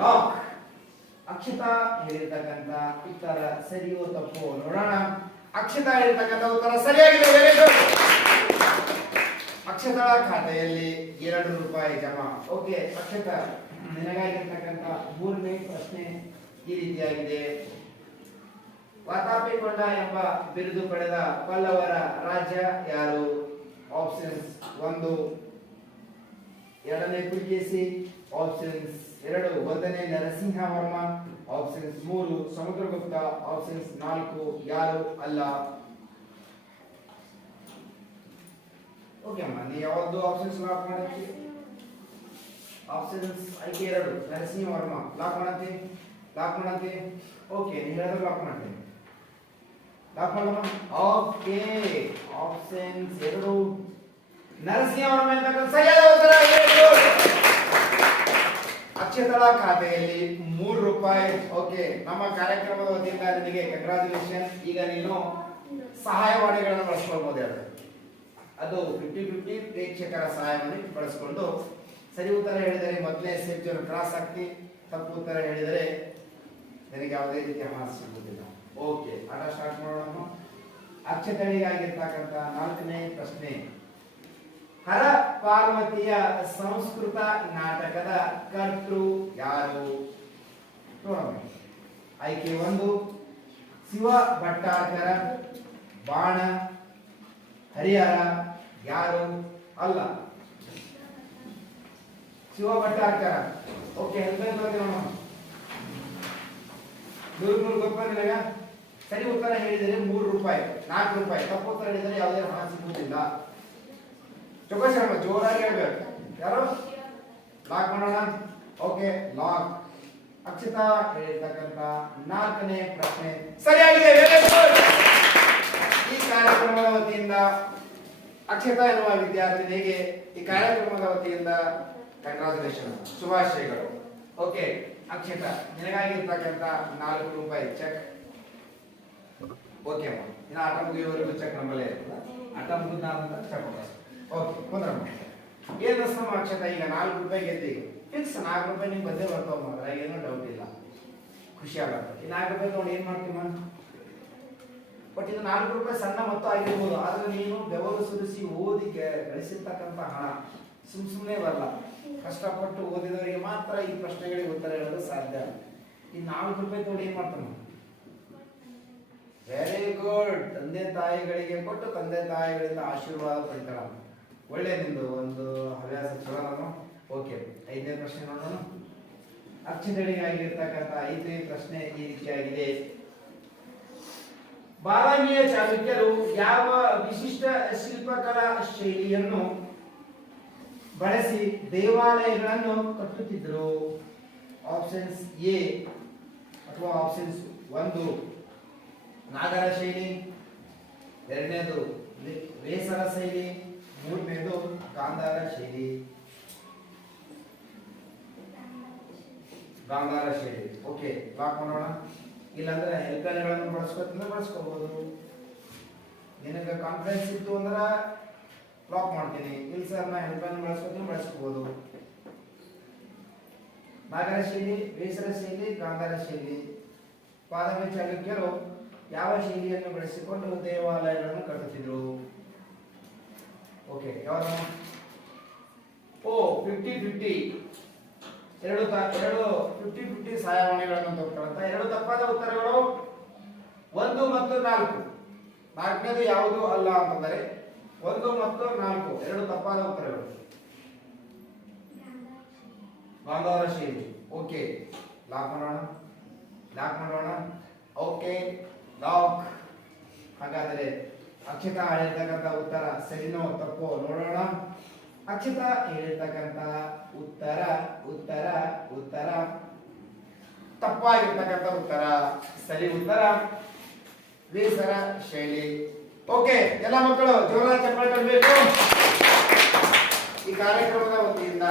lock. ಅಕ್ಷತಾ ಹೇಳಿರ್ತಕ್ಕಂಥ ಉತ್ತರ ಸರಿಯೋ ತಪ್ಪೋ ನೋಡೋಣ. ಅಕ್ಷತಾ ಹೇಳಿರ್ತಕ್ಕಂಥ ಉತ್ತರ ಸರಿಯಾಗಿದೆ. Very good. ಅಕ್ಷತಾ ಖಾತೆಯಲ್ಲಿ 2 ರೂಪಾಯಿ ಜಮಾ. ಓಕೆ ಅಕ್ಷತಾ, ನಿನಗಾಗಿರ್ತಕ್ಕಂಥ 3ನೇ ಪ್ರಶ್ನೆ ಈ ರೀತಿಯಾಗಿದೆ. ವಾತಾಪಿಕೊಂಡ ಎಂಬ ಬಿರುದು ಪಡೆದ ಪಲ್ಲವರ ರಾಜ್ಯ ಯಾರು? ಆಪ್ಷನ್ಸ್ 1 ಎರಡನೇ ಪುಲಿಕೇಶಿ, ಆಪ್ಷನ್ಸ್ 2 ಒಂದನೇ ನರಸಿಂಹವರ್ಮ, ಆಪ್ಷನ್ಸ್ 3 ಸಮುದ್ರಗುಪ್ತ, ಆಪ್ಷನ್ಸ್ 4 ಯಾರು ಅಲ್ಲ. ಓಕೆ ಅಮ್ಮ, ನೀವು ಯಾವ್ದು ಆಪ್ಷನ್ಸ್ ಲಾಕ್ ಮಾಡತ್ತಿ? ಆಪ್ಷನ್ಸ್ ಆಯ್ಕೆ 2 ನರಸಿಂಹವರ್ಮ ಲಾಕ್ ಮಾಡತ್ತಿ. ಓಕೆ, ನೀವು ಹೇಳಿದ್ರೆ ಲಾಕ್ ಮಾಡ್ತೀನಿ. ಲಾಕ್ ಮಾಡೋಣ. ಓಕೆ, ಆಪ್ಷನ್ಸ್ 2 ನರಸಿಂಹವರ್ಮ ಅಂತಕ್ಕಂಥ ಸರಿಯಾದ ಉತ್ತರ. ಅಕ್ಷತಳ ಖಾತೆಯಲ್ಲಿ 3 ರೂಪಾಯಿ. ಓಕೆ, ನಮ್ಮ ಕಾರ್ಯಕ್ರಮದ ವತಿಯಿಂದ ನಿನಗೆ ಕಂಗ್ರಾಚುಲೇಷನ್. ಈಗ ನೀನು ಸಹಾಯವಾಣಿಗಳನ್ನು ಬಳಸ್ಕೊಳ್ಬಹುದು. ಅದು 50-50 ಪ್ರೇಕ್ಷಕರ ಸಹಾಯವನ್ನು ಬಳಸಿಕೊಂಡು ಸರಿ ಉತ್ತರ ಹೇಳಿದರೆ ಮೊದಲನೇ ಸ್ಟೆಪ್ ಕ್ರಾಸ್ ಆಗ್ತಿ, ತಪ್ಪು ಉತ್ತರ ಹೇಳಿದರೆ ನಿನಗೆ ಯಾವುದೇ ರೀತಿಯ ಮಾರ್ಕ್ಸ್ ಸಿಗುವುದಿಲ್ಲ. ಓಕೆ, ಆಟ ಸ್ಟಾರ್ಟ್ ಮಾಡೋಣ. ಅಕ್ಷತಳಿಗಾಗಿರ್ತಕ್ಕಂಥ 4ನೇ ಪ್ರಶ್ನೆ. ಹರ ಪಾರ್ವತಿಯ ಸಂಸ್ಕೃತ ನಾಟಕದ ಕರ್ತೃ ಯಾರು? ನೋಡೋಣ. ಆಯ್ಕೆ 1 ಶಿವ ಭಟ್ಟಾರಕರ, ಬಾಣ, ಹರಿಹರ ಯಾರು ಅಲ್ಲ. ಶಿವ ಭಟ್ಟಾರಕರ. ಓಕೆ, ನೋಡೋಣ. 100 ಗೊತ್ತ ನಿನಗ? ಸರಿ ಉತ್ತರ ಹೇಳಿದರೆ 3 ರೂಪಾಯಿ, 4 ರೂಪಾಯಿ. ತಪ್ಪು ಉತ್ತರ ಹೇಳಿದರೆ ಯಾವುದೇ ಹಣ ಸಿಗುವುದಿಲ್ಲ. ಚೊಕ್ಕಶರ್ಮ ಜೋರಾಗಿ ಹೇಳ್ಬೇಕು. ಯಾರು? ಲಾಕ್ ಮಾಡೋಣ. Okay, lock. ಅಕ್ಷತಾ ಹೇಳಿರ್ತಕ್ಕಂಥ 4ನೇ ಪ್ರಶ್ನೆ ಸರಿಯಾಗಿದೆ. ಈ ಕಾರ್ಯಕ್ರಮದ ವತಿಯಿಂದ ಅಕ್ಷತಾ ಎನ್ನುವ ವಿದ್ಯಾರ್ಥಿನಿಗೆ ಈ ಕಾರ್ಯಕ್ರಮದ ವತಿಯಿಂದ ಕಂಗ್ರಾಚುಲೇಷನ್, ಶುಭಾಶಯಗಳು. ಓಕೆ ಅಕ್ಷತಾ, ನಿನಗಾಗಿರ್ತಕ್ಕಂಥ 4 ರೂಪಾಯಿ ಚೆಕ್. ಓಕೆ ಅಮ್ಮ, ಇನ್ನು ಆಟ ಮುಗಿಯುವವರೆಗೂ ಚೆಕ್ ನಮ್ಮಲ್ಲೇ ಇರ್ತದೆ. ಆಟ ಮುಗಿದ ನಂತರ ಚೆಕ್. ಓಕೆ, ಕುಂದ್ರಮ್ಮ. ಏನು ನಮ್ಮ ಅಕ್ಷತಾ, ಈಗ 4 ರೂಪಾಯಿ ಗೆದ್ದಿ ಫಿಕ್ಸ್. 4 ರೂಪಾಯಿ ನಿಮ್ಗೆ ಬಂದೇ ಬರ್ತಾವ, ಅದ್ರಾಗ ಏನೂ ಡೌಟ್ ಇಲ್ಲ. ಖುಷಿ ಆಗತ್ತೆ. ಈ 4 ರೂಪಾಯಿ ನೋಡಿ ಏನ್ ಮಾಡ್ತೀವಿ? ಬಟ್ ಇದು 4 ರೂಪಾಯಿ ಸಣ್ಣ ಮೊತ್ತ ಆಗಿರ್ಬೋದು, ಆದ್ರೆ ನೀನು ಬೆವರು ಸುರಿಸಿ ಓದಿ ಗಳಿಸಿರ್ತಕ್ಕಂಥ ಹಣ ಸುಮ್ಮನೆ ಬರಲ್ಲ. ಕಷ್ಟಪಟ್ಟು ಓದಿದವರಿಗೆ ಮಾತ್ರ ಈ ಪ್ರಶ್ನೆಗಳಿಗೆ ಉತ್ತರ ಹೇಳಲು ಸಾಧ್ಯ. ಈ 4 ರೂಪಾಯಿ ನೋಡಿ ಏನ್ ಮಾಡ್ತಾನೆ? Very good. ತಂದೆ ತಾಯಿಗಳಿಗೆ ಕೊಟ್ಟು ತಂದೆ ತಾಯಿಗಳಿಂದ ಆಶೀರ್ವಾದ ಪಡಿತಾಳ. ಒಳ್ಳೆ ನಿಂದು ಒಂದು ಹವ್ಯಾಸ, ಚಲೋ ನಾನು. ಓಕೆ, 5ನೇ ಪ್ರಶ್ನೆ ನೋಡೋಣ. ಅಕ್ಷತಳಿಗಾಗಿರ್ತಕ್ಕಂಥ 5ನೇ ಪ್ರಶ್ನೆ ಈ ರೀತಿಯಾಗಿದೆ. ಬಾದಾಮಿಯ ಚಾಲುಕ್ಯರು ಯಾವ ವಿಶಿಷ್ಟ ಶಿಲ್ಪಕಲಾ ಶೈಲಿಯನ್ನು ಬಳಸಿ ದೇವಾಲಯಗಳನ್ನು ಕಟ್ಟುತ್ತಿದ್ದರು? ಆಪ್ಷನ್ಸ್ ಎ ಅಥವಾ ಆಪ್ಷನ್ಸ್ 1 ನಾಗರ ಶೈಲಿ, 2ನೇದು ವೇಸರ ಶೈಲಿ, 3ನೇದು ಗಾಂಧಾರ ಶೈಲಿ. ಓಕೆ, ಲಾಕ್ ಮಾಡೋಣ. ಇಲ್ಲಾಂದ್ರೆ ಹೆಲ್ಪ್ಲೈನ್ಗಳನ್ನು ಬಳಸ್ಕೋಬಹುದು. ನಿನಗೆ ಕಾನ್ಫಿಡೆನ್ಸ್ ಇತ್ತು ಅಂದ್ರೆ ಲಾಕ್ ಮಾಡ್ತೀನಿ. ಇಲ್ಲ ಸರ್, ನಾ ಹೆಲ್ಪ್ಲೈನ್ ಬಳಸ್ಕೋಬಹುದು. ನಾಗರ ಶೈಲಿ, ವೇಸರ ಶೈಲಿ, ಗಾಂಧಾರ ಶೈಲಿ. ಬಾದಾಮಿ ಚಾಲುಕ್ಯರು ಯಾವ ಶೈಲಿಯನ್ನು ಬಳಸಿಕೊಂಡು ದೇವಾಲಯಗಳನ್ನು ಕಟ್ಟುತ್ತಿದ್ರು? ಓಕೆ, ಯಾವುದು? 50-50 ಎರಡು 50-50 ಸಹಾಯವಾಣಿಗಳನ್ನು ತಗೊಳ್ತಾ. 2 ತಪ್ಪಾದ ಉತ್ತರಗಳು 1 ಮತ್ತು 4. 4ನೇದು ಯಾವುದು ಅಲ್ಲ ಅಂತಂದರೆ 1 ಮತ್ತು 4 2 ತಪ್ಪಾದ ಉತ್ತರಗಳು. ಗಾಂಧಾರ ಶೈಲಿ. ಓಕೆ, ಲಾಕ್ ಮಾಡೋಣ. Okay, lock. ಹಾಗಾದರೆ ಅಕ್ಷತಾ ಹೇಳಿರ್ತಕ್ಕಂಥ ಉತ್ತರ ಸರಿನೋ ತಪ್ಪೋ ನೋಡೋಣ. ಅಕ್ಷತಾ ಹೇಳಿರ್ತಕ್ಕಂಥ ಉತ್ತರ ತಪ್ಪಾಗಿರ್ತಕ್ಕಂಥ ಉತ್ತರ. ಸರಿ ಉತ್ತರ ಬೇಸರ ಶೈಲಿ. ಓಕೆ, ಎಲ್ಲ ಮಕ್ಕಳು ಜೋರಾದ ಚಪ್ಪಾಳೆ ತರಬೇಕು. ಈ ಕಾರ್ಯಕ್ರಮದ ವತಿಯಿಂದ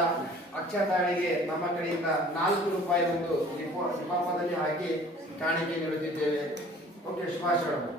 ಅಕ್ಷತಾಳಿಗೆ ನಮ್ಮ ಕಡೆಯಿಂದ 4 ರೂಪಾಯಿ ಒಂದು ಲಿಫಾಫಾದಲ್ಲಿ ಹಾಕಿ ಕಾಣಿಕೆ ನೀಡುತ್ತಿದ್ದೇವೆ. ಓಕೆ, ಶುಭಾಶಯಗಳು.